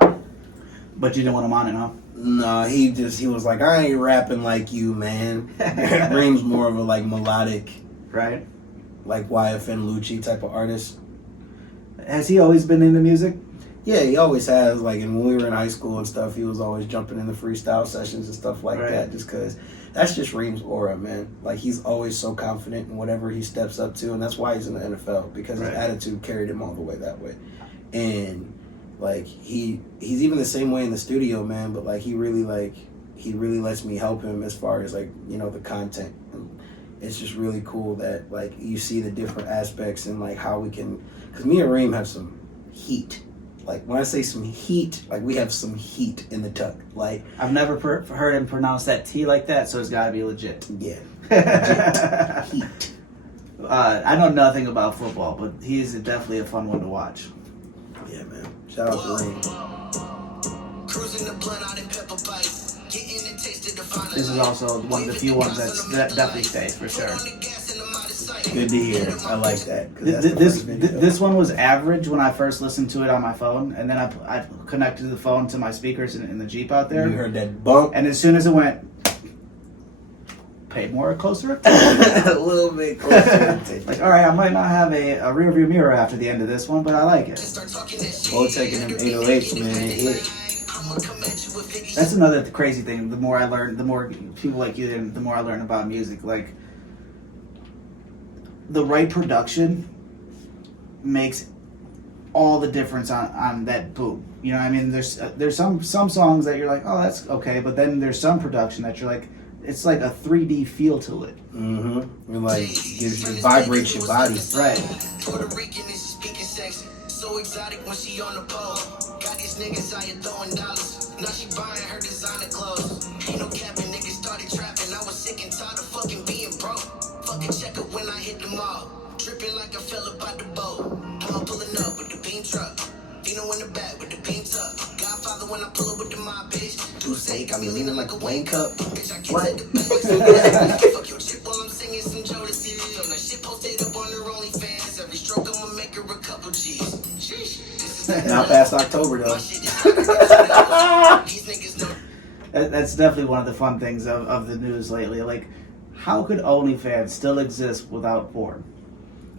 But you didn't want him on it, huh? No, he was like, I ain't rapping like you, man. Kareem's more of a like melodic, Right. like YFN Lucci type of artist. Has he always been into music? Yeah, he always has. Like, and when we were in high school and stuff, he was always jumping in the freestyle sessions and stuff like Right. that. Just because that's just Reem's aura, man. Like, he's always so confident in whatever he steps up to, and that's why he's in the NFL, because his Right. attitude carried him all the way that way. And like he's even the same way in the studio, man. But like he really lets me help him as far as like, you know, the content. And it's just really cool that like you see the different aspects and like how we can, because me and Reem have some heat. Like when I say some heat, like we have some heat in the tuck. Like I've never heard him pronounce that T like that, so it's got to be legit. yeah, legit heat. I know nothing about football, but he's definitely a fun one to watch. Yeah, man. Shout out to Reem. Cruising the blunt out in pepper pipe. Getting the taste of the final. This is also one of the few ones that definitely stays for sure. Good to hear. I like that. 'Cause that's the first video. This one was average when I first listened to it on my phone, and then I connected the phone to my speakers in the Jeep out there. You heard that bump? And as soon as it went, pay more closer attention. A little bit closer. Like, all right, I might not have a rear view mirror after the end of this one, but I like it. Well, taking them 808s, man, it hit. That's another crazy thing. The more I learn, the more people like you, the more I learn about music. Like, the right production makes all the difference on that boom. You know what I mean? There's some songs that you're like, oh, that's okay, but then there's some production that you're like, it's like a 3D feel to it. Mm-hmm. It like gives you, vibrates your body. Right. Puerto Rican is speaking sexy. So exotic when she on the pole. Got these niggas out here throwing dollars. Now she buying her designer clothes. Ain't no capping, niggas started trapping. I was sick and tired of fucking being broke. Fucking check up when I hit the mall. Dripping like I fell about the boat. I'm pulling up with the beam truck. Dino in the back with the beam tuck. Godfather when I pull up with the mob, bitch. Tuesday got me leaning like a Wayne Cup. Bitch, I can't take the bags. Fuck your chip while I'm singing some Jodeci. Film that shit posted up on her OnlyFans. Every stroke I'ma make her a couple G's. Sheesh. Not past October though. That's definitely one of the fun things of the news lately. Like, how could OnlyFans still exist without porn?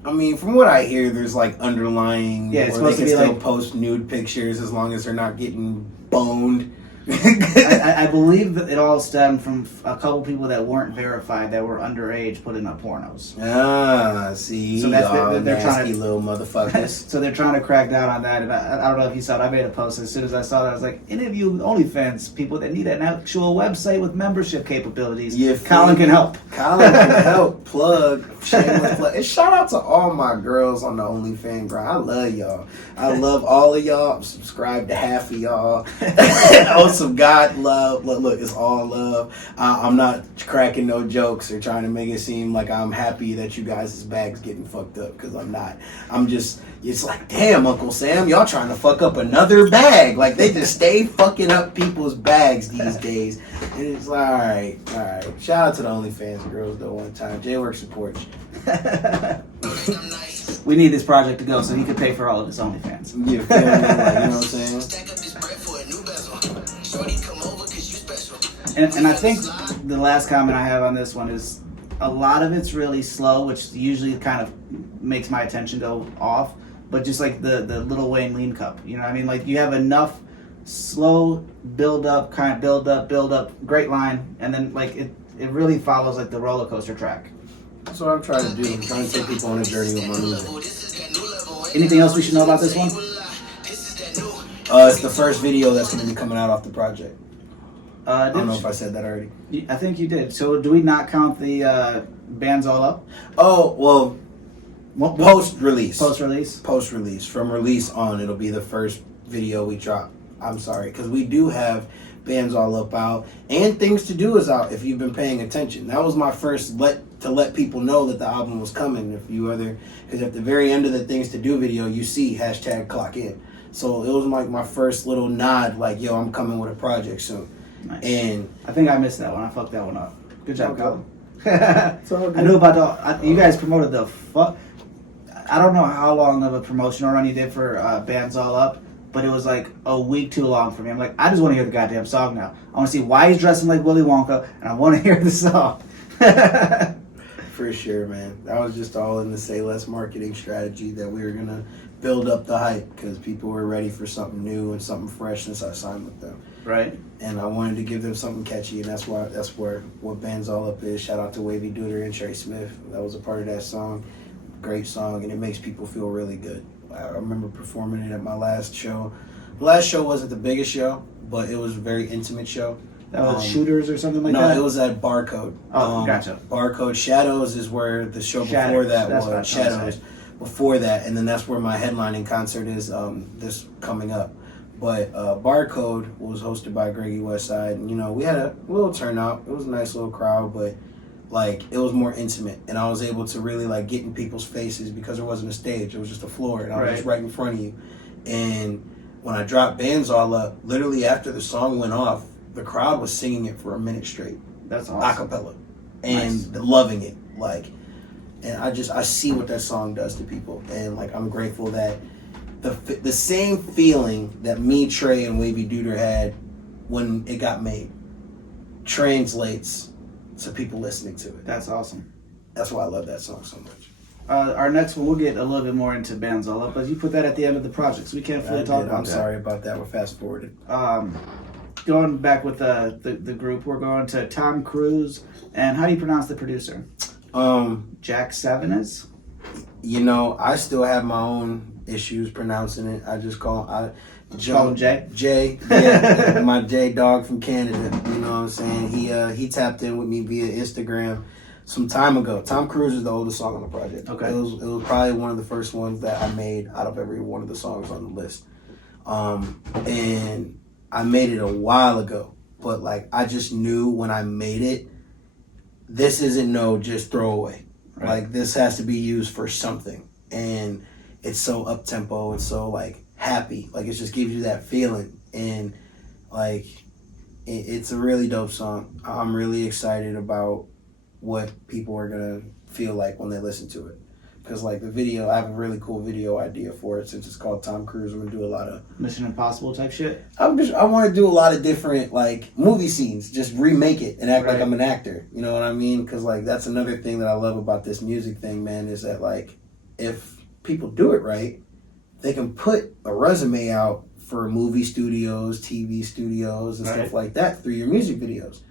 I mean, from what I hear, there's like underlying, Yeah, it's where they supposed to can be still like- post nude pictures as long as they're not getting boned. I believe that it all stemmed from a couple people that weren't verified that were underage putting up pornos. Ah, see, So that's- y'all they're trying nasty to- little motherfuckers. So they're trying to crack down on that, and I don't know if you saw it. I made a post as soon as I saw that. I was like, any of you OnlyFans people that need an actual website with membership capabilities, You Colin feel can me? help. Colin can help. Plug. Shameless plug. And shout out to all my girls on the OnlyFans grind. I love y'all. I love all of y'all. I'm subscribed to half of y'all. Oh, some God love. Look, it's all love. I'm not cracking no jokes or trying to make it seem like I'm happy that you guys' bags getting fucked up, because I'm not. I'm just, it's like, damn, Uncle Sam, y'all trying to fuck up another bag. Like, they just stay fucking up people's bags these days. And it's like, all right. Shout out to the OnlyFans girls, though, one time. J-Work supports you. We need this project to go so he can pay for all of his OnlyFans. You feel me? Like, you know what I'm saying? Stack up this bread for a new bezel. Shorty come over cause you special. And I think the last comment I have on this one is a lot of it's really slow, which usually kind of makes my attention go off. But just like the Lil Wayne Lean Cup, you know what I mean? Like, you have enough slow build up, great line, and then like it really follows like the roller coaster track. That's what I'm trying to do. I'm trying to take people on a journey with my music. Anything else we should know about this one? It's the first video that's going to be coming out off the project. I don't know if I said that already. I think you did. So do we not count the bands all up? Oh, well, post-release. Post-release? Post-release. From release on, it'll be the first video we drop. I'm sorry, because we do have Bands All Up out, and Things to Do is out if you've been paying attention. That was my first let to let people know that the album was coming. Because at the very end of the Things to Do video, you see hashtag clock in. So it was like my first little nod, like, yo, I'm coming with a project soon. Nice. And I think I missed that one. I fucked that one up. Good job, Colin. it's all good. I knew about you guys promoted the fuck. I don't know how long of a promotional run you did for Bands All Up, but it was like a week too long for me. I'm like, I just want to hear the goddamn song now. I want to see why he's dressing like Willy Wonka, and I want to hear the song. For sure, man. That was just all in the Say Less marketing strategy that we were going to build up the hype because people were ready for something new and something fresh since I signed with them. Right. And I wanted to give them something catchy, and that's where what Bands All Up is. Shout out to Wavy Duder and Trey Smith. That was a part of that song. Great song, and it makes people feel really good. I remember performing it at my last show. The last show wasn't the biggest show, but it was a very intimate show. That was Shooters or something like that? No, it was at Barcode. Oh, gotcha. Barcode. Shadows is where the show before that was. Shadows. Before that, and then that's where my headlining concert is this coming up. But Barcode was hosted by Greggy Westside, and, you know, we had a little turnout. It was a nice little crowd, but, like, it was more intimate, and I was able to really, like, get in people's faces because there wasn't a stage. It was just a floor, and I was just right in front of you. And when I dropped Bands All Up, literally after the song went off, the crowd was singing it for a minute straight. That's awesome. Acapella. And loving it. Like, and I see what that song does to people. And, like, I'm grateful that the same feeling that me, Trey, and Wavy Duder had when it got made translates to people listening to it. That's awesome. That's why I love that song so much. Our next one, we'll get a little bit more into Bands All Up, but you put that at the end of the project, so we can't fully talk about that. I'm sorry about that. We're fast forwarded. Going back with the group, we're going to Tom Cruise, and how do you pronounce the producer? Jack Seven is? You know, I still have my own issues pronouncing it. I just call him Jay? Jay, yeah, my J dog from Canada. You know what I'm saying? He tapped in with me via Instagram some time ago. Tom Cruise is the oldest song on the project. Okay. It was probably one of the first ones that I made out of every one of the songs on the list. And I made it a while ago, but, like, I just knew when I made it, this isn't no just throwaway. Right. Like, this has to be used for something. And it's so up-tempo. It's so, like, happy. Like, it just gives you that feeling. And, like, it's a really dope song. I'm really excited about what people are going to feel like when they listen to it. Because, like, the video, I have a really cool video idea for it since it's called Tom Cruise. I'm going to do a lot of Mission Impossible type shit? I want to do a lot of different, like, movie scenes. Just remake it and act like I'm an actor. You know what I mean? Because, like, that's another thing that I love about this music thing, man, is that, like, if people do it right, they can put a resume out for movie studios, TV studios, and stuff like that through your music videos.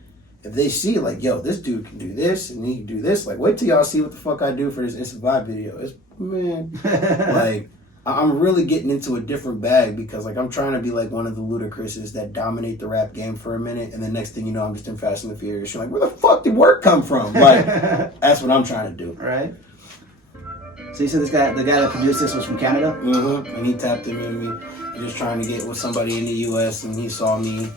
If they see, like, yo, this dude can do this and he can do this, like, wait till y'all see what the fuck I do for this Instant Vibe video. It's, man, like, I'm really getting into a different bag because, like, I'm trying to be like one of the Ludacris's that dominate the rap game for a minute, and the next thing you know, I'm just in Fast and the Furious. You're like, where the fuck did work come from? Like, that's what I'm trying to do. Right. So you said the guy that produced this was from Canada? Mm-hmm. And he tapped into me. He was trying to get with somebody in the U.S. and he saw me.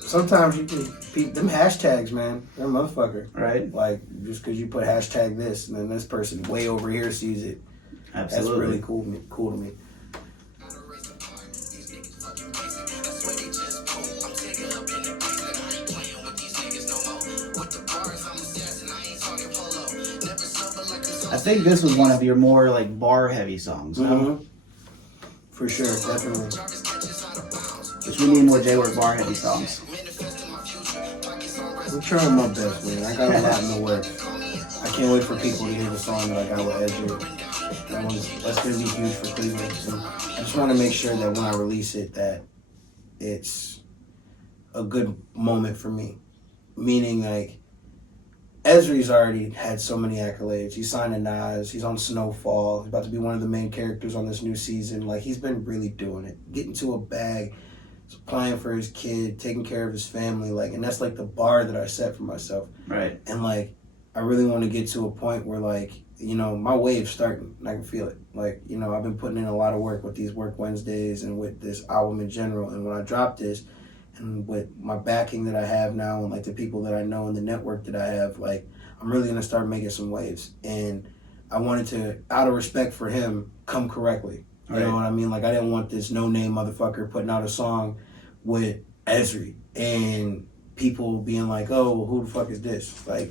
Sometimes you can, them hashtags, man, they're a motherfucker. Right. Like, just because you put hashtag this and then this person way over here sees it. Absolutely. That's really cool to me. I think this was one of your more, like, bar-heavy songs. Mm-hmm. For sure, definitely. Which we need more J-Work bar-heavy songs. I'm trying my best, man. I got a lot in the works. I can't wait for people to hear the song that I got with Edger. That's going to be huge for Cleveland. And I just want to make sure that when I release it, that it's a good moment for me. Meaning, like, Ezri's already had so many accolades. He signed to Nas. He's on Snowfall. He's about to be one of the main characters on this new season. Like, he's been really doing it. Getting to a bag, applying for his kid, taking care of his family. Like, and that's, like, the bar that I set for myself. Right. And, like, I really want to get to a point where, like, you know, my wave's starting. And I can feel it. Like, you know, I've been putting in a lot of work with these Work Wednesdays and with this album in general. And when I drop this, and with my backing that I have now and, like, the people that I know and the network that I have, like, I'm really gonna start making some waves. And I wanted to, out of respect for him, come correctly. You know what I mean? Like, I didn't want this no-name motherfucker putting out a song with Esri and people being like, oh, who the fuck is this? Like,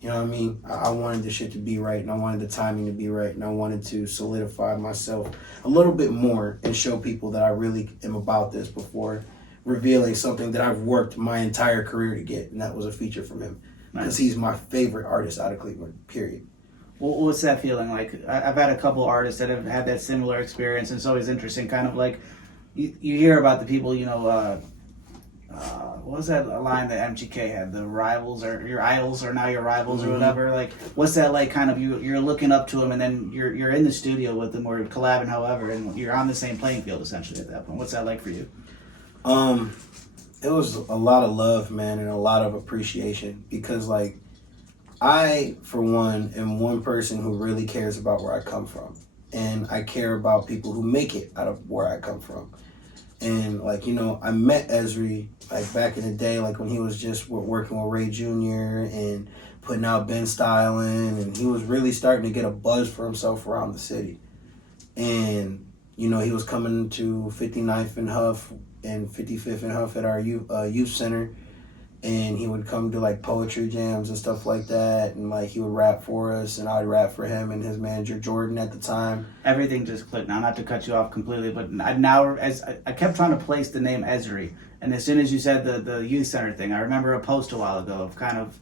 you know what I mean? I wanted the shit to be right, and I wanted the timing to be right, and I wanted to solidify myself a little bit more and show people that I really am about this before revealing something that I've worked my entire career to get, and that was a feature from him. Because he's my favorite artist out of Cleveland, period. Well, what's that feeling like? I've had a couple artists that have had that similar experience, and it's always interesting, kind of like, you hear about the people, you know, what was that line that MGK had? The rivals or your idols are now your rivals or whatever. Like, what's that like? Kind of you're looking up to them, and then you're in the studio with them or collabing, however, and you're on the same playing field essentially at that point. What's that like for you? It was a lot of love, man, and a lot of appreciation because, like, I, for one, am one person who really cares about where I come from, and I care about people who make it out of where I come from. And, like, you know, I met Esri, like, back in the day, like, when he was just working with Ray Jr. and putting out Ben Stylin, and he was really starting to get a buzz for himself around the city. And, you know, he was coming to 59th and Huff and 55th and Huff at our youth center, and he would come to, like, poetry jams and stuff like that, and, like, he would rap for us, and I'd rap for him and his manager, Jordan, at the time. Everything just clicked now, not to cut you off completely, but now, as I kept trying to place the name Esri, and as soon as you said the youth center thing, I remember a post a while ago of kind of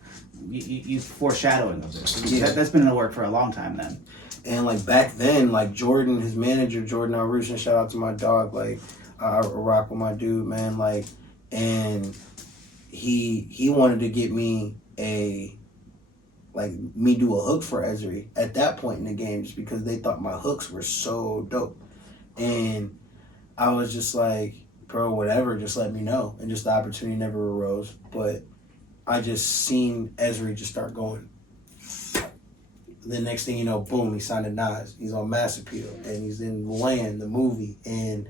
you foreshadowing of this. Yeah. That's been in the work for a long time then. And, like, back then, like, Jordan, his manager, Jordan Arusha, shout out to my dog, like, I rock with my dude, man, like, and he wanted to get me do a hook for Esri at that point in the game just because they thought my hooks were so dope. And I was just like, bro, whatever, just let me know. And just the opportunity never arose. But I just seen Esri just start going. The next thing you know, boom, he signed to Nas. He's on Mass Appeal, and he's in Land, the movie, and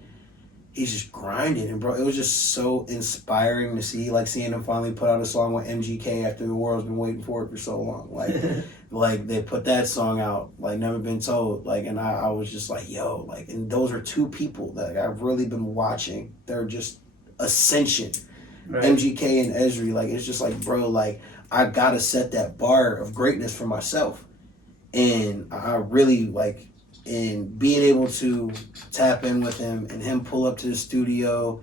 he's just grinding. And bro, it was just so inspiring to see, like, seeing him finally put out a song with MGK after the world's been waiting for it for so long. Like, like they put that song out, like Never Been Told. Like, and I was just like, yo, like, and those are two people that I've really been watching. They're just ascension. Right. MGK and Esri, like, it's just like, bro, like, I gotta set that bar of greatness for myself. And I really, like, and being able to tap in with him and him pull up to the studio,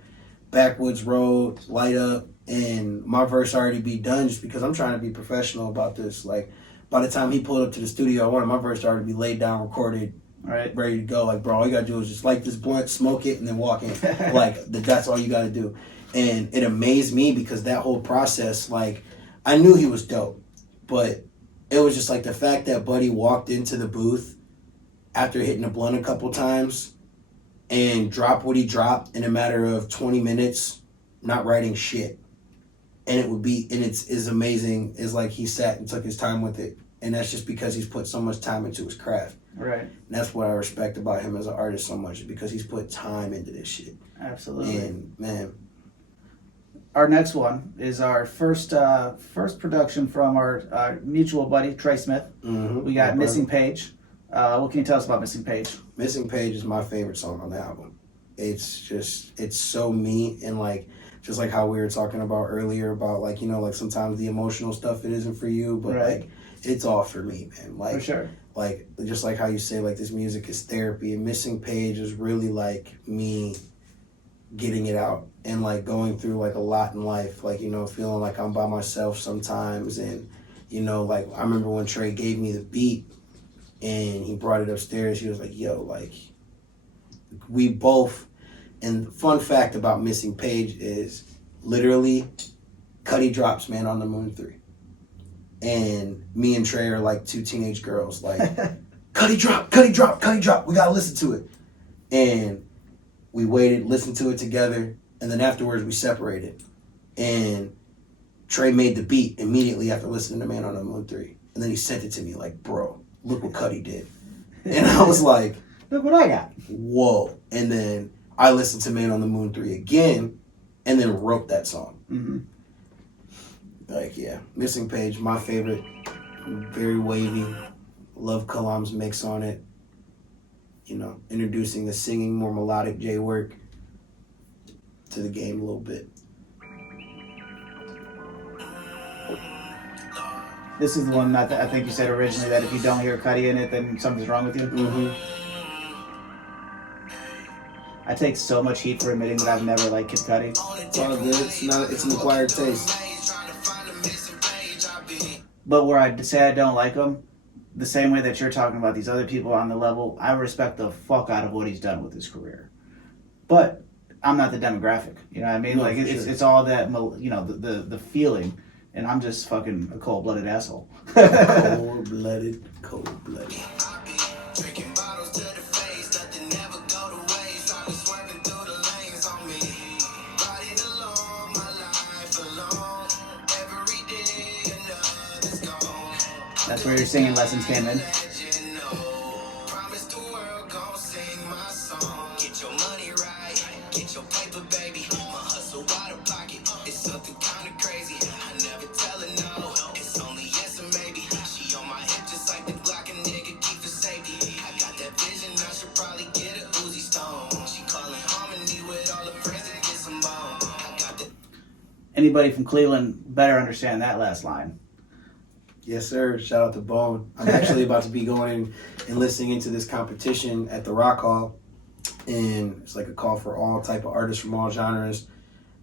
Backwoods Road, light up, and my verse already be done just because I'm trying to be professional about this. Like, by the time he pulled up to the studio, I wanted my verse to already be laid down, recorded, right, ready to go. Like, bro, all you gotta do is just light this blunt, smoke it, and then walk in. Like, that's all you gotta do. And it amazed me because that whole process, like, I knew he was dope, but it was just like the fact that Buddy walked into the booth after hitting a blunt a couple times and dropped what he dropped in a matter of 20 minutes, not writing shit. And it would be, and it's as amazing as, like, he sat and took his time with it. And that's just because he's put so much time into his craft. Right. And that's what I respect about him as an artist so much, because he's put time into this shit. Absolutely. And, man. Our next one is our first production from our mutual buddy, Trey Smith. Mm-hmm. We got Missing Page. What can you tell us about Missing Page? Missing Page is my favorite song on the album. It's just, it's so me, and, like, just like how we were talking about earlier about, like, you know, like, sometimes the emotional stuff, it isn't for you, but right, like, it's all for me, man. Like, for sure. Like, just like how you say, like, this music is therapy, and Missing Page is really, like, me getting it out and, like, going through, like, a lot in life, like, you know, feeling like I'm by myself sometimes. And, you know, like, I remember when Trey gave me the beat and he brought it upstairs, he was like, yo, like, we both, and fun fact about Missing Page is literally Cudi drops Man on the Moon 3. And me and Trey are like two teenage girls, like, Cudi drop, Cudi drop, Cudi drop, we gotta listen to it. And we waited, listened to it together, and then afterwards we separated. And Trey made the beat immediately after listening to Man on the Moon 3. And then he sent it to me like, bro, look what Cudi did. And I was like, look what I got. Whoa. And then I listened to Man on the Moon 3 again, and then wrote that song. Mm-hmm. Like, yeah, Missing Page, my favorite very wavy. Love Kalam's mix on it. You know, introducing the singing, more melodic J work to the game a little bit. This is the one that I think you said originally that if you don't hear Cudi in it, then something's wrong with you. Mm-hmm. I take so much heat for admitting that I've never liked Kid Cudi. It's all good. It's an acquired taste. But where I say I don't like him, the same way that you're talking about these other people on the level, I respect the fuck out of what he's done with his career. But I'm not the demographic. You know what I mean? No, like it's all that, you know, the feeling. And I'm just fucking a cold-blooded asshole. Cold-blooded. That's where your singing lessons came in. Anybody from Cleveland better understand that last line. Yes, sir. Shout out to Bone. I'm actually about to be going and listening into this competition at the Rock Hall. And it's like a call for all type of artists from all genres.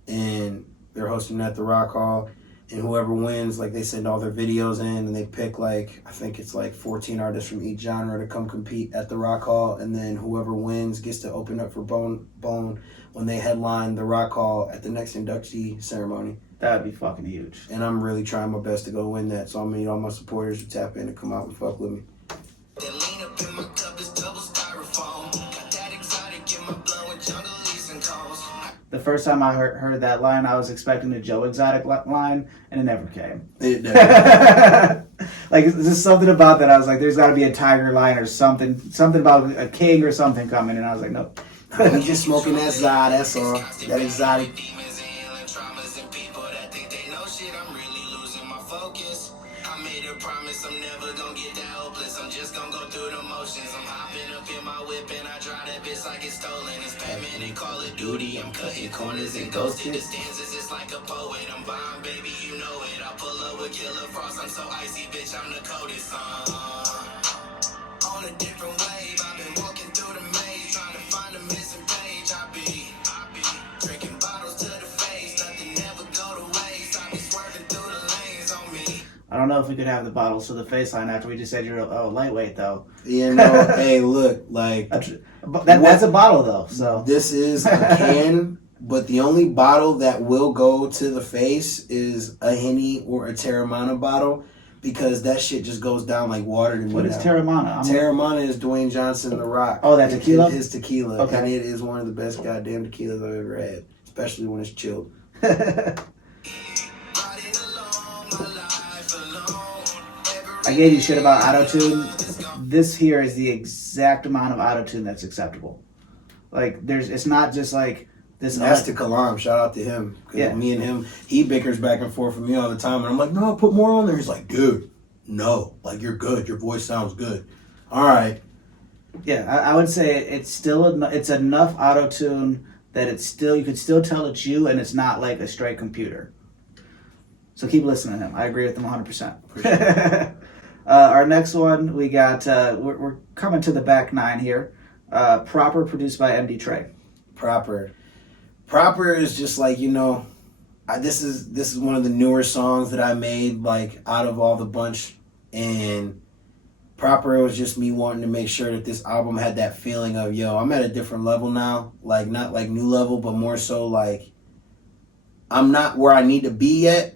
And they're hosting at the Rock Hall. And whoever wins, like they send all their videos in and they pick like, I think it's like 14 artists from each genre to come compete at the Rock Hall. And then whoever wins gets to open up for Bone when they headline the Rock Hall at the next inductee ceremony. That would be fucking huge. And I'm really trying my best to go win that. So I need all my supporters to tap in and come out and fuck with me. The first time I heard that line, I was expecting a Joe Exotic line, and it never came. It never. Like, there's something about that. I was like, there's got to be a Tiger line or something about a king or something coming, and I was like, nope. I'm just smoking that Zod, that's all. That exotic. I'm never gonna get that hopeless. I'm just gonna go through the motions. I'm hopping up in my whip and I drive that bitch like it's stolen. It's Batman and Call of Duty. I'm cutting corners and ghosting the stanzas. It's like a poet. I'm buying, baby, you know it. I pull up with Killer Frost. I'm so icy, bitch. I'm the coldest. On a different wave. I've been walking through the maze trying to find a missing page. I be drinking bottles to the face. Nothing never go to waste. I be swerving through the lanes on me. I don't know if we could have the bottles to the face line after we just said you're lightweight though. You know, hey, look, like that's a bottle though. So this is a can, but the only bottle that will go to the face is a Henny or a Terramana bottle because that shit just goes down like water to me. What is Terramana? Terramana is Dwayne Johnson, The Rock. Oh, that tequila? His tequila, okay. And it is one of the best goddamn tequilas I've ever had, especially when it's chilled. I gave you shit about auto-tune. This here is the exact amount of auto-tune that's acceptable. Like, it's not just like this. That's to Colin. Shout out to him. Yeah. Me and him, he bickers back and forth with me all the time. And I'm like, no, put more on there. He's like, dude, no. Like, you're good. Your voice sounds good. All right. Yeah, I would say it's enough auto-tune that you could still tell it's you and it's not like a straight computer. So keep listening to him. I agree with him 100%. Our next one, we got, we're coming to the back nine here. Proper, produced by MD Trey. Proper is just like, you know, this is one of the newer songs that I made, like, out of all the bunch. And Proper was just me wanting to make sure that this album had that feeling of, yo, I'm at a different level now. Like, not like new level, but more so like, I'm not where I need to be yet,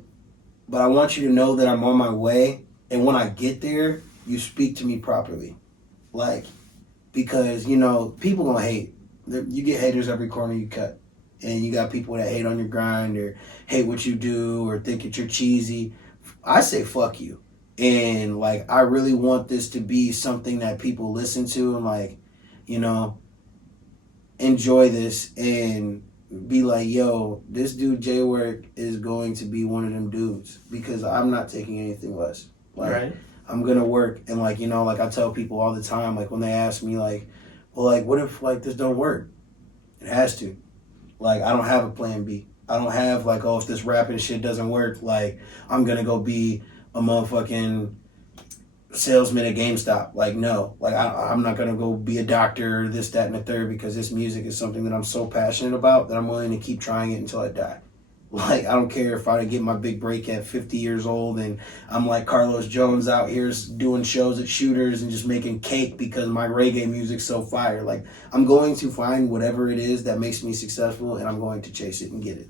but I want you to know that I'm on my way. And when I get there, you speak to me properly. Like, because, you know, people gonna hate. You get haters every corner you cut. And you got people that hate on your grind or hate what you do or think that you're cheesy. I say fuck you. And, like, I really want this to be something that people listen to and, like, you know, enjoy this and be like, yo, this dude J-Work is going to be one of them dudes because I'm not taking anything less. Like, right. I'm gonna work. And like, you know, like I tell people all the time, like when they ask me like, well, like what if like this don't work? It has to. Like I don't have a plan B. I don't have like, oh, if this rapping shit doesn't work, like I'm gonna go be a motherfucking salesman at GameStop. Like no, like I'm not gonna go be a doctor or this, that, and the third, because this music is something that I'm so passionate about that I'm willing to keep trying it until I die. Like I don't care if I get my big break at 50 years old and I'm like Carlos Jones out here doing shows at Shooters and just making cake because my reggae music's so fire. Like I'm going to find whatever it is that makes me successful and I'm going to chase it and get it.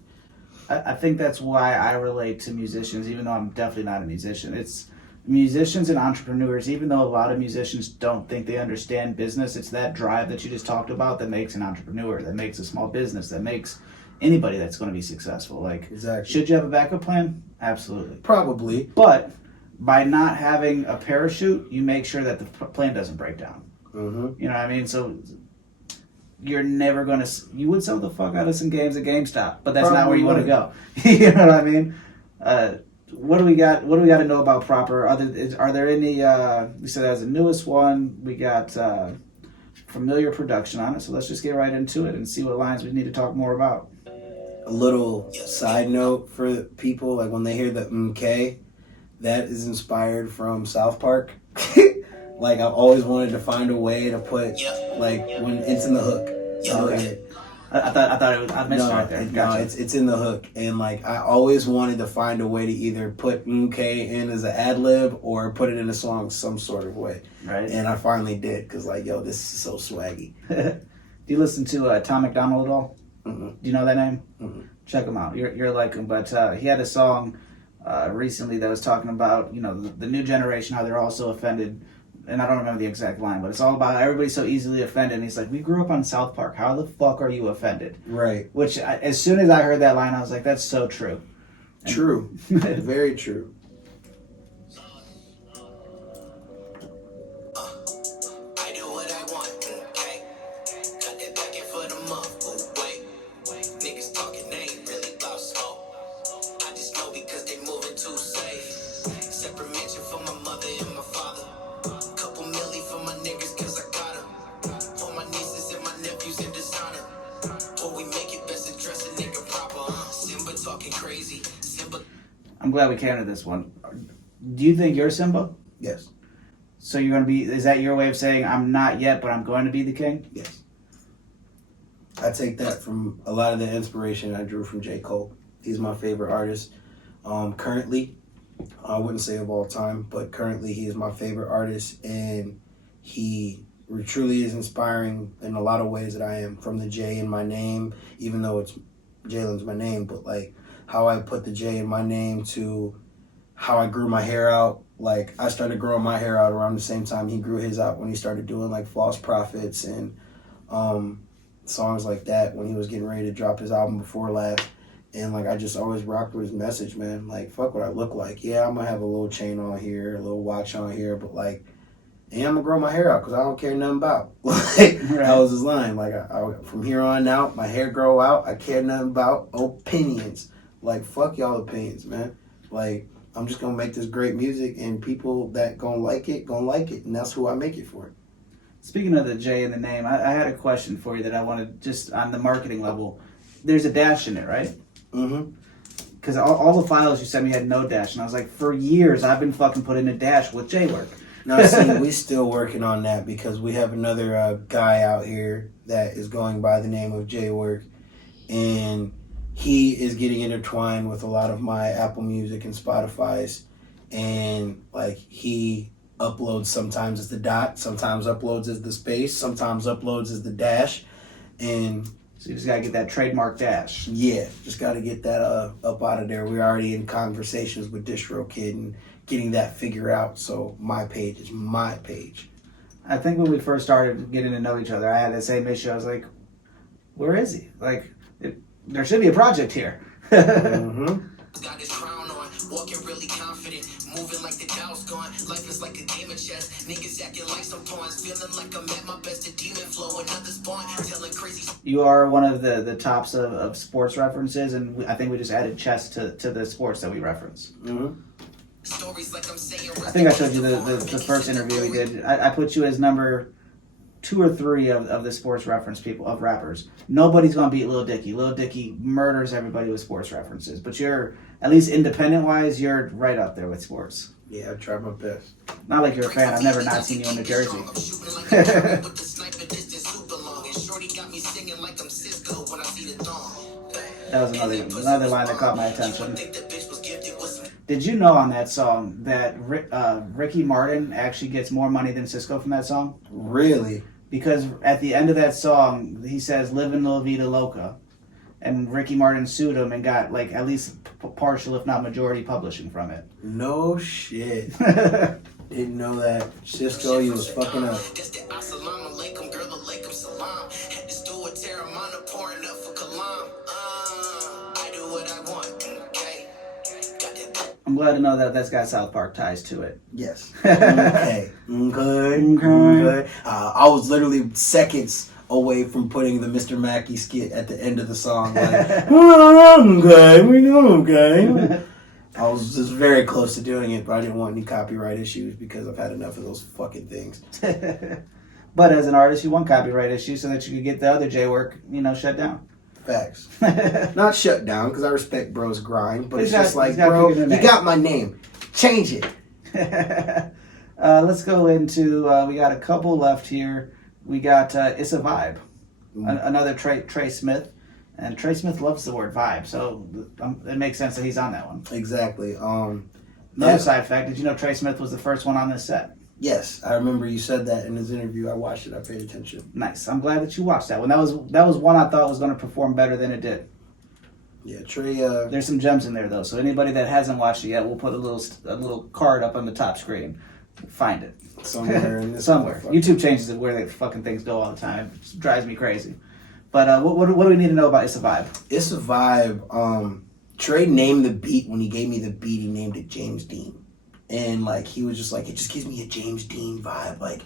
I think that's why I relate to musicians, even though I'm definitely not a musician. It's musicians and entrepreneurs, even though a lot of musicians don't think they understand business, it's that drive that you just talked about that makes an entrepreneur, that makes a small business, that makes anybody that's going to be successful. Like, exactly. Should you have a backup plan? Absolutely. Probably. But by not having a parachute, you make sure that the plane doesn't break down. Mm-hmm. You know what I mean? So you're never going to... You would sell the fuck out of some games at GameStop, but that's not where you want to go. You know what I mean? What do we got? What do we got to know about Proper? Are there any... you said that was the newest one. We got familiar production on it, so let's just get right into it and see what lines we need to talk more about. A little side note for people, like when they hear the MK, that is inspired from South Park. Like I've always wanted to find a way to put like when it's in the hook. Okay. I thought it was. I missed it right there. Gotcha. No, it's in the hook, and like I always wanted to find a way to either put MK in as an ad lib or put it in a song some sort of way. Right. And I finally did, because like, yo, this is so swaggy. Do you listen to Tom McDonald at all? Mm-hmm. Do you know that name? Mm-hmm. Check him out. You're like him, but he had a song recently that was talking about, you know, the new generation, how they're also offended. And I don't remember the exact line, but it's all about how everybody's so easily offended. And he's like, we grew up on South Park. How the fuck are you offended? Right. Which, as soon as I heard that line, I was like, that's so true. True. Very true. I do what I want, okay? Got that back in for the month, but wait. Niggas talking, they ain't really about smoke. I just know because they moving too safe. Separate mansion for my mother and my father. Couple milli for my niggas cause I got 'em. For my nieces and my nephews in designer. Or we make it best to dress a nigga proper. Simba talking crazy. Simba. I'm glad we came to this one. Do you think you're Simba? Yes. So you're going to be, is that your way of saying, I'm not yet, but I'm going to be the king? Yes. I take that from a lot of the inspiration I drew from J. Cole. He's my favorite artist. Currently, I wouldn't say of all time, but currently he is my favorite artist, and he truly is inspiring in a lot of ways that I am. From the J in my name, even though it's Jalen's my name, but like how I put the J in my name to how I grew my hair out. Like I started growing my hair out around the same time he grew his out, when he started doing like False Prophets and songs like that, when he was getting ready to drop his album before last. And like I just always rocked with his message, man. Like fuck what I look like. Yeah, I'm gonna have a little chain on here, a little watch on here, but like, and I'm gonna grow my hair out because I don't care nothing about. Like right. That was his line. Like I from here on out, my hair grow out. I care nothing about opinions. Like fuck y'all opinions, man. Like I'm just gonna make this great music, and people that gonna like it, and that's who I make it for. Speaking of the J in the name, I had a question for you that I wanted, just on the marketing level. There's a dash in it, right? Mm-hmm. Because all the files you sent me had no dash, and I was like, for years I've been fucking putting a dash with J work. Now see, we still working on that, because we have another guy out here that is going by the name of J Work, and he is getting intertwined with a lot of my Apple Music and Spotify's, and like he uploads sometimes as the dot, sometimes uploads as the space, sometimes uploads as the dash, and so you just gotta get that trademark dash. Yeah, just gotta get that up out of there. We're already in conversations with DistroKid and getting that figured out, so my page is my page. I think when we first started getting to know each other, I had the same issue. I was like, where is he? Like, there should be a project here. Mm-hmm. Got his crown on, walking really confident, moving like the Dow's gone. Life is like a game of chess. Niggas acting like some pawns, feeling like I'm at my best. A demon flow, another spawn, telling crazy. You are one of the tops of sports references, and I think we just added chess to the sports that we reference. Mm-hmm. I think I showed you the first interview we did. I put you as number 2 or 3 of the sports reference people, of rappers. Nobody's gonna beat Lil Dicky. Lil Dicky murders everybody with sports references, but you're, at least independent wise, you're right up there with sports. Yeah, I tried my best. Not like you're a fan. I've never not seen you in New Jersey. That was another line that caught my attention. Did you know on that song that Ricky Martin actually gets more money than Cisco from that song? Really? Because at the end of that song, he says "Livin' La Vida Loca," and Ricky Martin sued him and got like at least partial, if not majority, publishing from it. No shit. Didn't know that. Cisco, you was fucking up. I'm glad to know that that's got South Park ties to it. Yes. Okay. Okay. I was literally seconds away from putting the Mr. Mackey skit at the end of the song. Like, okay, we know, okay. I was just very close to doing it, but I didn't want any copyright issues because I've had enough of those fucking things. But as an artist, you want copyright issues so that you could get the other J work, shut down. Facts. Not shut down, because I respect bro's grind, but it's just like, bro, you got my name. Change it. Let's go into, we got a couple left here. We got It's a Vibe. Another Trey Smith. And Trey Smith loves the word vibe, so it makes sense that he's on that one. Exactly. Another side fact, did you know Trey Smith was the first one on this set? Yes, I remember you said that in his interview. I watched it. I paid attention. Nice. I'm glad that you watched that one. That was one I thought was going to perform better than it did. Yeah, Trey. There's some gems in there though. So anybody that hasn't watched it yet, we'll put a little card up on the top screen. Find it somewhere. In this somewhere. YouTube changes it where the fucking things go all the time. It drives me crazy. But what do we need to know about It's a Vibe? It's a Vibe. Trey named the beat when he gave me the beat. He named it James Dean. And like he was just like, it just gives me a James Dean vibe, like,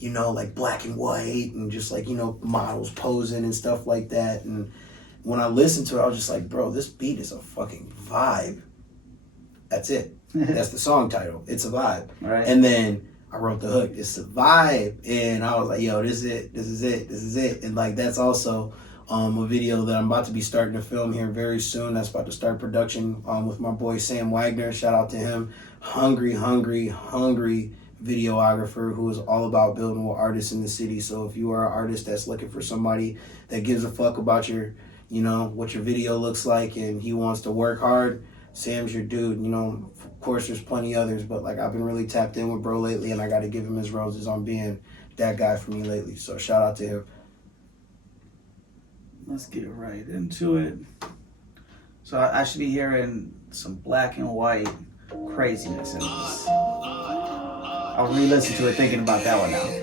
like black and white and just like, models posing and stuff like that. And when I listened to it, I was just like, bro, this beat is a fucking vibe. That's it. That's the song title. It's a vibe. Right. And then I wrote the hook. It's a vibe. And I was like, yo, this is it. This is it. This is it. And like that's also a video that I'm about to be starting to film here very soon. That's about to start production with my boy Sam Wagner. Shout out to him. Hungry videographer who is all about building with artists in the city. So if you are an artist that's looking for somebody that gives a fuck about your, what your video looks like and he wants to work hard, Sam's your dude. Of course there's plenty others, but like I've been really tapped in with bro lately and I got to give him his roses on being that guy for me lately. So shout out to him. Let's get right into it. So I should be hearing some black and white craziness in this. I'll re-listen to it thinking about that one now.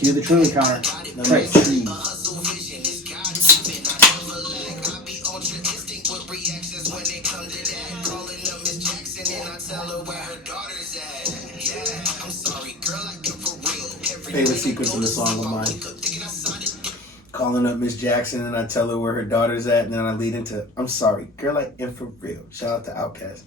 Cue the true counter. Right. Favorite sequence in the song of mine. Calling up Miss Jackson and I tell her where her daughter's at, and then I lead into, I'm sorry, girl, I am for real. Shout out to Outkast.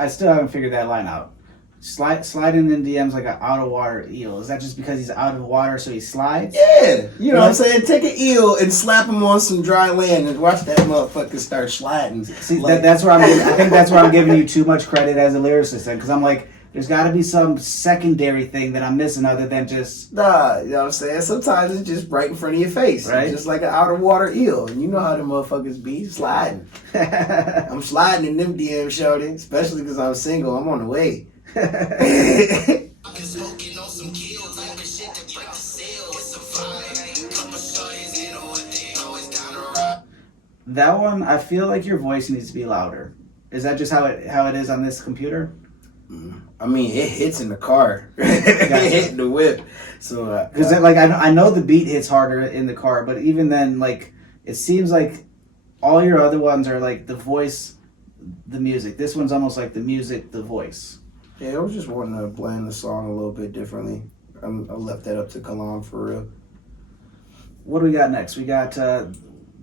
I still haven't figured that line out. Sliding in DMs like an out of water eel. Is that just because he's out of water, so he slides? Yeah, you know what I'm saying? Take an eel and slap him on some dry land and watch that motherfucker start sliding. See, that's where I think that's where I'm giving you too much credit as a lyricist, because I'm like, there's got to be some secondary thing that I'm missing other than just Nah, you know what I'm saying? Sometimes it's just right in front of your face. Right. Just like an out of water eel. And you know how the motherfuckers be sliding. I'm sliding in them DMs, shorty. Especially because I'm single. I'm on the way. That one, I feel like your voice needs to be louder. Is that just how it is on this computer? I mean, it hits in the car. It hit in the whip. So, Because I know the beat hits harder in the car, but even then, like, it seems like all your other ones are like the voice, the music. This one's almost like the music, the voice. yeah, I was just wanting to blend the song a little bit differently. I left that up to Colin for real. What do we got next? We got the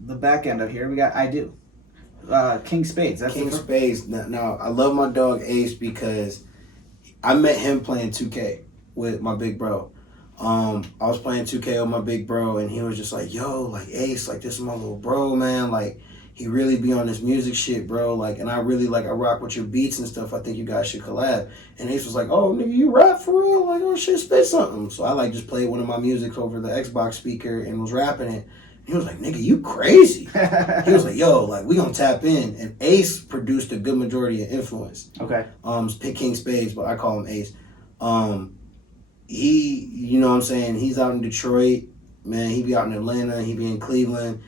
back end of here. We got I Do. King Spades. That's King Spades. Now, I love my dog Ace because I met him playing 2K with my big bro. I was playing 2K with my big bro, and he was just like, yo, like, Ace, like, this is my little bro, man. Like, he really be on this music shit, bro. Like, and I really, like, I rock with your beats and stuff. I think you guys should collab. And Ace was like, oh, nigga, you rap for real? Like, oh, shit, spit something. So I, like, just played one of my music over the Xbox speaker and was rapping it. He was like, nigga, you crazy. He was like, yo, like, we gonna tap in. And Ace produced a good majority of influence. Okay. Pick King Spades, but I call him Ace. He, you know what I'm saying, he's out in Detroit, man, he be out in Atlanta, he be in Cleveland,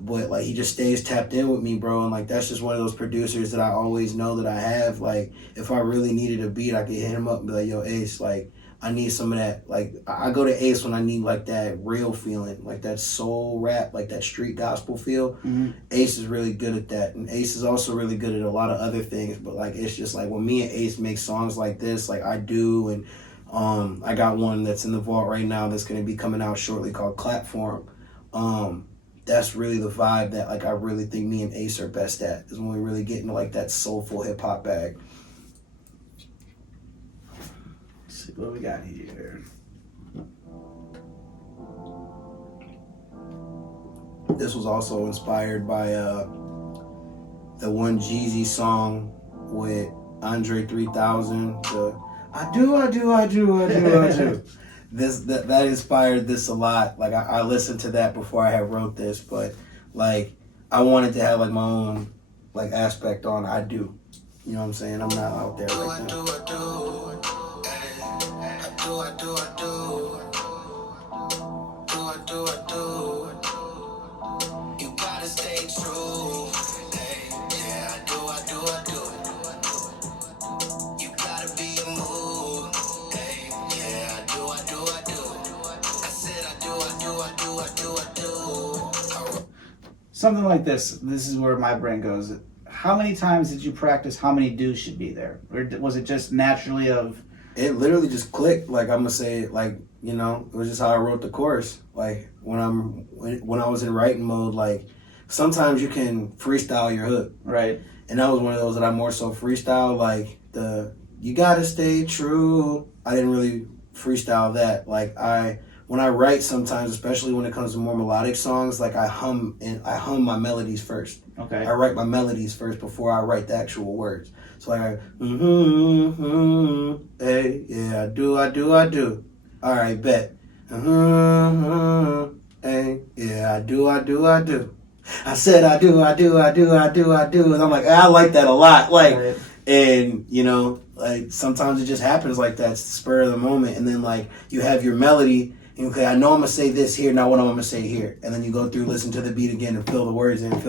but, like, he just stays tapped in with me, bro, and, like, that's just one of those producers that I always know that I have. Like, if I really needed a beat, I could hit him up and be like, yo, Ace, like, I need some of that. Like, I go to Ace when I need, like, that real feeling, like that soul rap, like that street gospel feel. Mm-hmm. Ace is really good at that, and Ace is also really good at a lot of other things, but, like, it's just, like, when me and Ace make songs like this, like, I do, and I got one that's in the vault right now that's going to be coming out shortly called Clap For 'Em. That's really the vibe that, like, I really think me and Ace are best at, is when we really get into, like, that soulful hip-hop bag. Let's see what we got here. This was also inspired by the one Jeezy song with Andre 3000, the I do. That inspired this a lot. Like, I listened to that before I had wrote this, but, like, I wanted to have, like, my own, like, aspect on I do. You know what I'm saying? I'm not out there like that. You gotta stay true. Yeah, I do. You gotta be a mood. Yeah, I do. I said I do. Something like this. This is where my brain goes. How many times did you practice how many do's should be there? Or was it just naturally of... It literally just clicked. Like, I'm gonna say it, like, you know, it was just how I wrote the chorus. Like, when I was in writing mode, like, sometimes you can freestyle your hook. Right. And that was one of those that I more so freestyle, like, you gotta stay true. I didn't really freestyle that. Like, when I write sometimes, especially when it comes to more melodic songs, like, I hum my melodies first. Okay. I write my melodies first before I write the actual words. So, like, hey, yeah, I do. All right, bet. Hey, yeah, I do. I said I do. And I'm like, I like that a lot. Like, Right. And, you know, like, sometimes it just happens like that. It's the spur of the moment. And then, like, you have your melody. And, okay, I know I'm going to say this here. Now what am I going to say here? And then you go through, listen to the beat again and fill the words in. Right.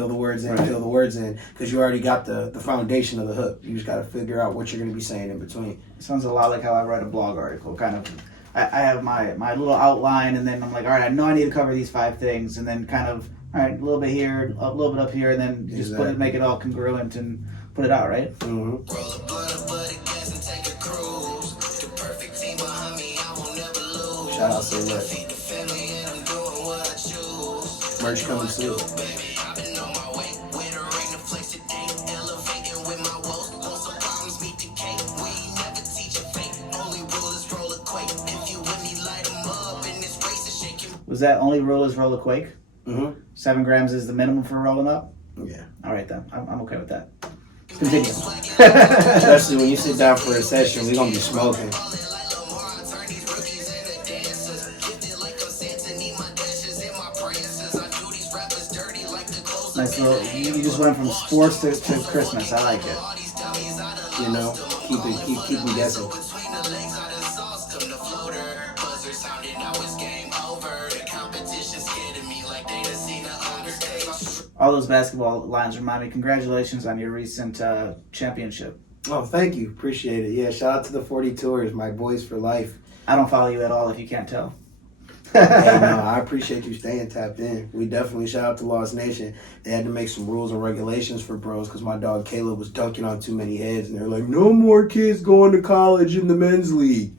Because you already got the foundation of the hook. You just got to figure out what you're going to be saying in between. It sounds a lot like how I write a blog article. Kind of, I have my little outline, and then I'm like, all right, I know I need to cover these 5 things, and then kind of, all right, a little bit here, a little bit up here, and then you just Exactly. make it all congruent and put it out, right? Mm-hmm. Roll a blunt of buddy gas and take a cruise. The perfect team behind me, I won't never lose. Shout out to Lit. Feed the family and I'm doing what I choose. Merch coming soon. Baby, I've been on my way. With a ring to flex today. Elevating with my woes. Want some problems, meet the cake. We ain't never teach a Was that only rule is roll a quake? Mm-hmm. 7 grams is the minimum for rolling up? Yeah. All right, then. I'm okay with that. Continue. Especially when you sit down for a session, we're going to be smoking. Nice little. You just went from sports to Christmas. I like it. You know, keep me guessing. All those basketball lines remind me. Congratulations on your recent championship. Oh, thank you. Appreciate it. Yeah, shout out to the 40 Tours, my boys for life. I don't follow you at all if you can't tell. Hey, no, I appreciate you staying tapped in. We definitely shout out to Lost Nation. They had to make some rules and regulations for bros because my dog Caleb was dunking on too many heads, and they're like, no more kids going to college in the men's league.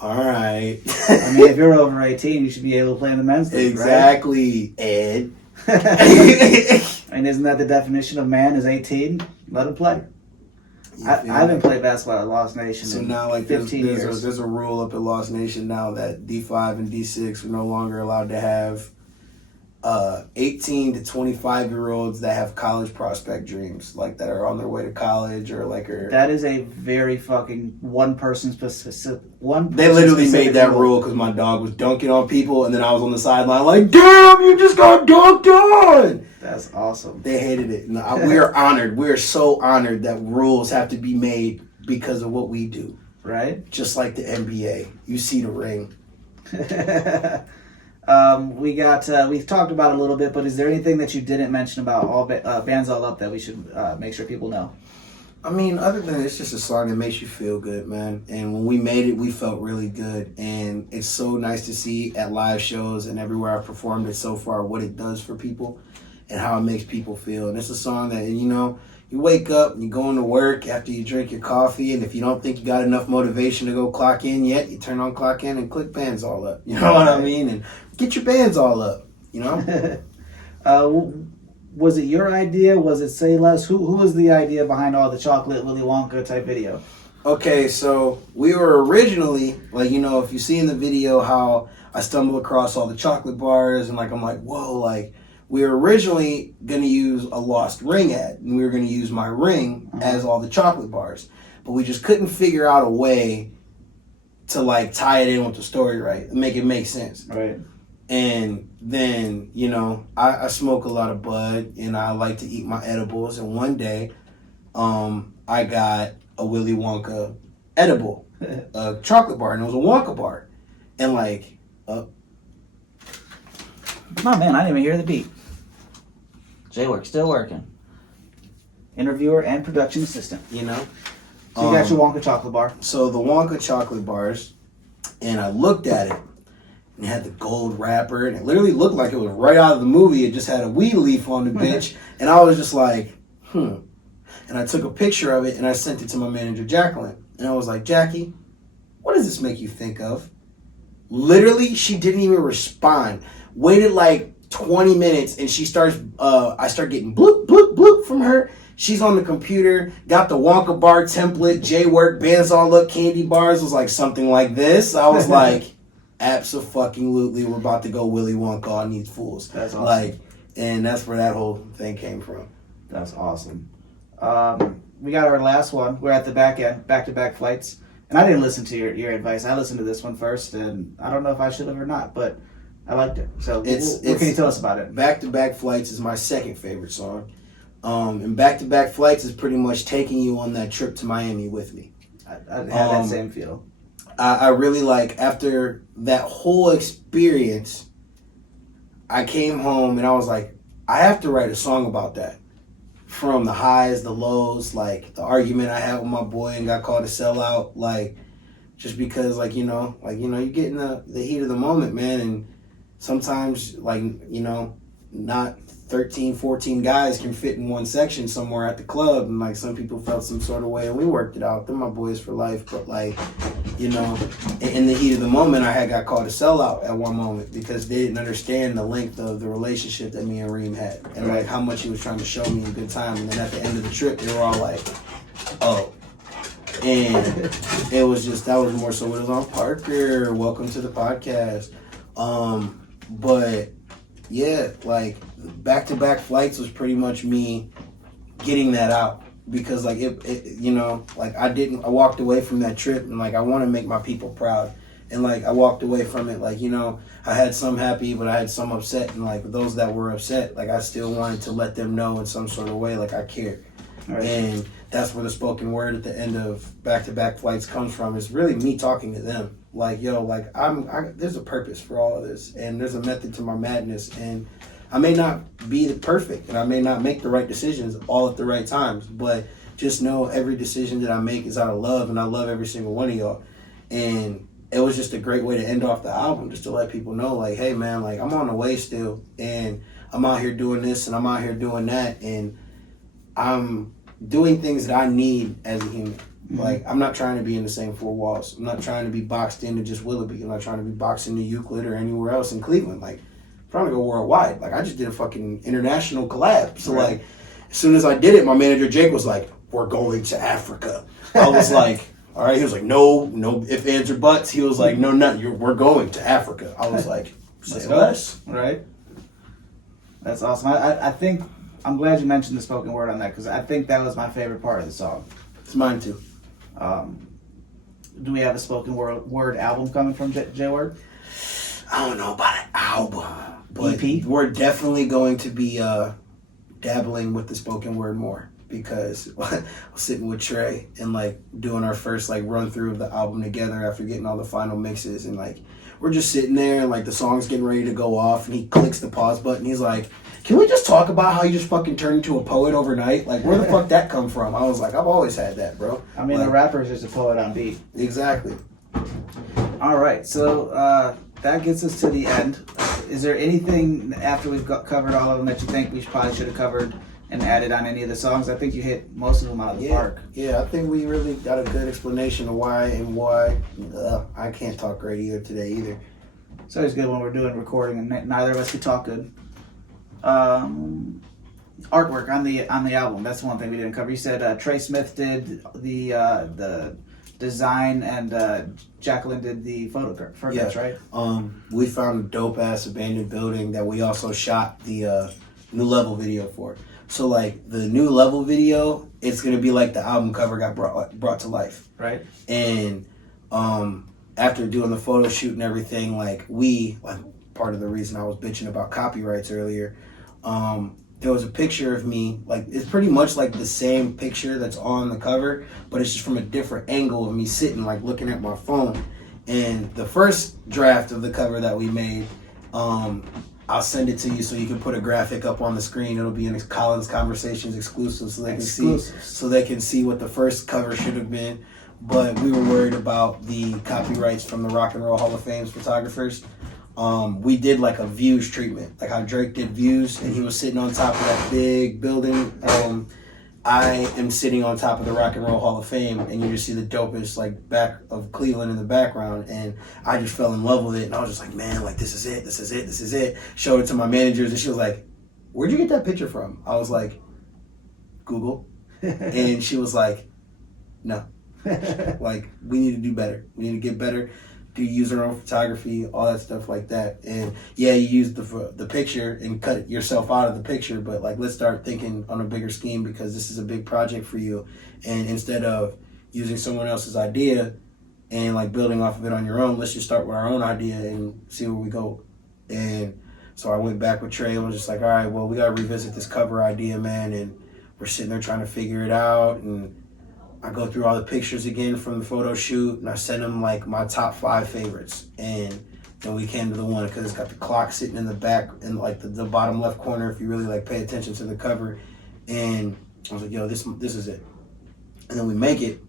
All right. I mean, if you're over 18, you should be able to play in the men's league, exactly, right? Ed. I mean, isn't that the definition of man is 18? Let him play. I haven't played basketball at Lost Nation so in now, like, 15 years. There's a rule up at Lost Nation now that D5 and D6 are no longer allowed to have 18 to 25-year-olds that have college prospect dreams, like that are on their way to college or like are. That is a very fucking one person specific. They literally made that rule because my dog was dunking on people, and then I was on the sideline like, "Damn, you just got dunked on!" That's awesome. They hated it. No, we are honored. We are so honored that rules have to be made because of what we do. Right? Just like the NBA. You see the ring. We've talked about it a little bit, but is there anything that you didn't mention about all Bands All Up that we should make sure people know? I mean, other than it's just a song that makes you feel good, man. And when we made it, we felt really good. And it's so nice to see at live shows and everywhere I've performed it so far what it does for people and how it makes people feel. And it's a song that, you know, you wake up and you go into work after you drink your coffee, and if you don't think you got enough motivation to go clock in yet, you turn on Clock In and click Bands All Up. You know what I mean? And get your bands all up, you know? Was it your idea? Was it Say Less? Who was the idea behind all the chocolate Willy Wonka type video? Okay, so we were originally, like, you know, if you see in the video how I stumble across all the chocolate bars and, like, I'm like, whoa, like, we were originally going to use a Lost Ring ad, and we were going to use my ring as all the chocolate bars. But we just couldn't figure out a way to, like, tie it in with the story right and make it make sense. Right. And then, you know, I smoke a lot of bud, and I like to eat my edibles. And one day, I got a Willy Wonka edible, a chocolate bar, and it was a Wonka bar. And, like, my man, I didn't even hear the beat. J-Work, still working. Interviewer and production assistant. you know. So you got your Wonka chocolate bar. So the Wonka chocolate bars, and I looked at it, and it had the gold wrapper, and it literally looked like it was right out of the movie. It just had a weed leaf on the bitch, and I was just like, And I took a picture of it, and I sent it to my manager, Jacqueline. And I was like, Jackie, what does this make you think of? Literally, she didn't even respond. Waited like 20 minutes, and she starts, I start getting bloop, bloop, bloop from her. She's on the computer, got the Wonka bar template, J-Work, Bands All Up, candy bars, was like something like this. I was like, abso-fucking-lutely, we're about to go Willy Wonka on these fools. That's awesome. Like, and that's where that whole thing came from. That's awesome. We got our last one. We're at the back end, back-to-back flights. And I didn't listen to your advice. I listened to this one first, and I don't know if I should have or not, but I liked it. So what can you tell us about it? Back-to-Back Flights is my second favorite song. And Back-to-Back Flights is pretty much taking you on that trip to Miami with me. I have that same feel. I really like, after that whole experience, I came home and I was like, I have to write a song about that. From the highs, the lows, like the argument I had with my boy and got called a sellout, like just because, you get in the heat of the moment, man, and sometimes, not 13, 14 guys can fit in one section somewhere at the club, and like some people felt some sort of way, and we worked it out. They're my boys for life, but in the heat of the moment, I had got called a sellout at one moment because they didn't understand the length of the relationship that me and Reem had, and like how much he was trying to show me a good time. And then at the end of the trip, they were all like, "Oh." And that was more so what it was on. Parker, welcome to the podcast. But yeah, like back-to-back flights was pretty much me getting that out, because like it you know, like I walked away from that trip, and like I want to make my people proud, and like I walked away from it like, you know, I had some happy, but I had some upset, and like those that were upset, like I still wanted to let them know in some sort of way like I cared. Right. And that's where the spoken word at the end of back-to-back flights comes from. It's really me talking to them like, yo, like there's a purpose for all of this, and there's a method to my madness, and I may not be perfect, and I may not make the right decisions all at the right times, but just know every decision that I make is out of love, and I love every single one of y'all. And it was just a great way to end off the album, just to let people know, like, hey man, like I'm on the way still, and I'm out here doing this, and I'm out here doing that, and I'm doing things that I need as a human. Mm-hmm. Like, I'm not trying to be in the same four walls. I'm not trying to be boxed into just Willoughby. I'm not trying to be boxed into Euclid or anywhere else in Cleveland. Like, I'm trying to go worldwide. Like, I just did a fucking international collab. So, right. Like, as soon as I did it, my manager, Jake, was like, we're going to Africa. I was like, all right. He was like, no ifs, ands, or buts. He was like, we're going to Africa. I was like, say less. Right. That's awesome. I think, I'm glad you mentioned the spoken word on that, because I think that was my favorite part of the song. It's mine too. Do we have a spoken word album coming from J-Word? I don't know about an album, but EP? We're definitely going to be dabbling with the spoken word more, because I was sitting with Trey and like doing our first like run through of the album together after getting all the final mixes, and like we're just sitting there and like the song's getting ready to go off, and he clicks the pause button. He's like, can we just talk about how you just fucking turned into a poet overnight? Like, where the fuck that come from? I was like, I've always had that, bro. I mean, like, a rapper is just a poet on beat. Exactly. All right, so that gets us to the end. Is there anything after we've covered all of them that you think we probably should have covered and added on any of the songs? I think you hit most of them out of the park. Yeah, I think we really got a good explanation of why and why. I can't talk great either today either. It's always good when we're doing recording and neither of us can talk good. Artwork on the album. That's one thing we didn't cover. You said Trey Smith did the design and Jacqueline did the photographs, right? We found a dope ass abandoned building that we also shot the new level video for. So like the new level video, it's gonna be like the album cover got brought to life, right? And after doing the photo shoot and everything, like part of the reason I was bitching about copyrights earlier. There was a picture of me, like it's pretty much like the same picture that's on the cover, but it's just from a different angle of me sitting like looking at my phone. And the first draft of the cover that we made, I'll send it to you so you can put a graphic up on the screen. It'll be in Colin's Conversations exclusive, so they can see what the first cover should have been. But we were worried about the copyrights from the Rock and Roll Hall of Fame's photographers. We did like a views treatment, like how Drake did Views, and he was sitting on top of that big building. I am sitting on top of the Rock and Roll Hall of Fame, and you just see the dopest like back of Cleveland in the background, and I just fell in love with it, and I was just like, man, like this is it. Showed it to my managers, and she was like, where'd you get that picture from? I was like, Google. And she was like, no. Like, we need to do better. We need to get better. Do use our own photography, all that stuff like that. And yeah, you use the picture and cut yourself out of the picture, but like let's start thinking on a bigger scheme, because this is a big project for you. And instead of using someone else's idea and like building off of it on your own, let's just start with our own idea and see where we go. And so I went back with Trey and was just like, all right, well, we got to revisit this cover idea, man. And we're sitting there trying to figure it out. And I go through all the pictures again from the photo shoot, and I send them like my top 5 favorites. And then we came to the one, because it's got the clock sitting in the back in like the bottom left corner if you really like pay attention to the cover. And I was like, yo, this is it. And then we make it,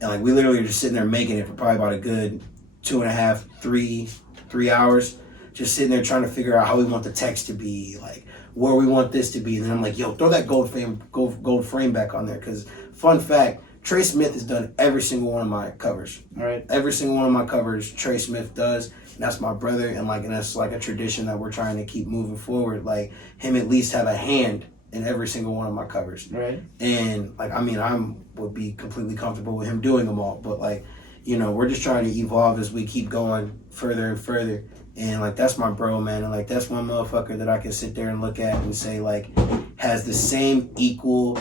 and like we literally are just sitting there making it for probably about a good 2.5, 3 hours, just sitting there trying to figure out how we want the text to be, like where we want this to be. And then I'm like, yo, throw that gold frame back on there, because fun fact, Trey Smith has done every single one of my covers. All right. Every single one of my covers, Trey Smith does. And that's my brother. And that's like a tradition that we're trying to keep moving forward. Like him at least have a hand in every single one of my covers. Right. And like, I mean, would be completely comfortable with him doing them all. But like, you know, we're just trying to evolve as we keep going further and further. And like that's my bro, man. And like that's one motherfucker that I can sit there and look at and say like has the same equal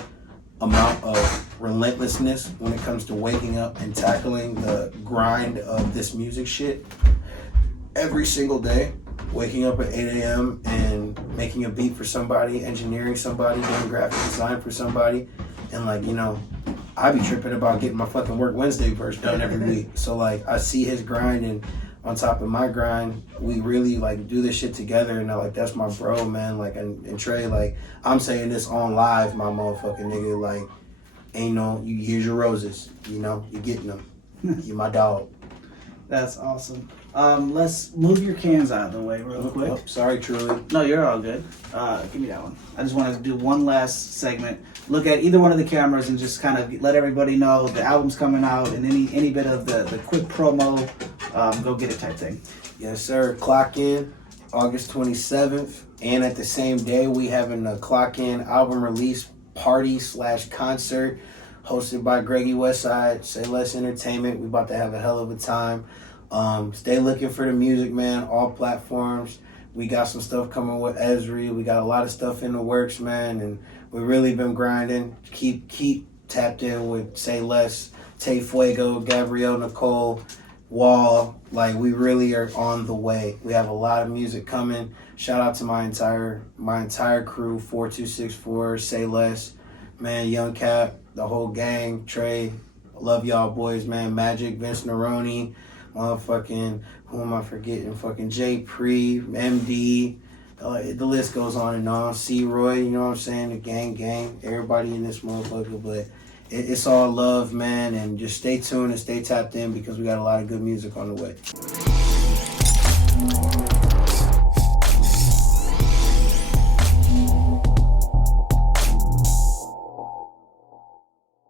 amount of relentlessness when it comes to waking up and tackling the grind of this music shit every single day. Waking up at 8 a.m. and making a beat for somebody, engineering somebody, doing graphic design for somebody. And like, you know, I be tripping about getting my fucking Work Wednesday verse done every week. So like I see his grind, and on top of my grind, we really like do this shit together. And like that's my bro, man. Like and Trey, like I'm saying this on live, my motherfucking nigga. Like ain't no, here's your roses. You know, you're getting them. You my dog. That's awesome. Let's move your cans out of the way real quick. Oh, sorry, Truly. No, you're all good. Give me that one. I just want to do one last segment. Look at either one of the cameras and just kind of let everybody know the album's coming out and any bit of the quick promo, go get it type thing. Yes, sir. Clock In, August 27th. And at the same day, we having a Clock In album release party / concert hosted by Greggy Westside, Say Less Entertainment. We about to have a hell of a time. Stay looking for the music, man. All platforms. We got some stuff coming with Esri. We got a lot of stuff in the works, man. And we really been grinding. Keep tapped in with Say Less, Tay Fuego, Gabrielle Nicole, Wall. Like we really are on the way. We have a lot of music coming. Shout out to my entire crew, 4264, Say Less, man, Young Cap, the whole gang, Trey. Love y'all boys, man. Magic, Vince Neroni, motherfucking, who am I forgetting? Fucking J Pre, MD. The list goes on and on. C-Roy, you know what I'm saying? The gang, everybody in this motherfucker. But it's all love, man. And just stay tuned and stay tapped in because we got a lot of good music on the way.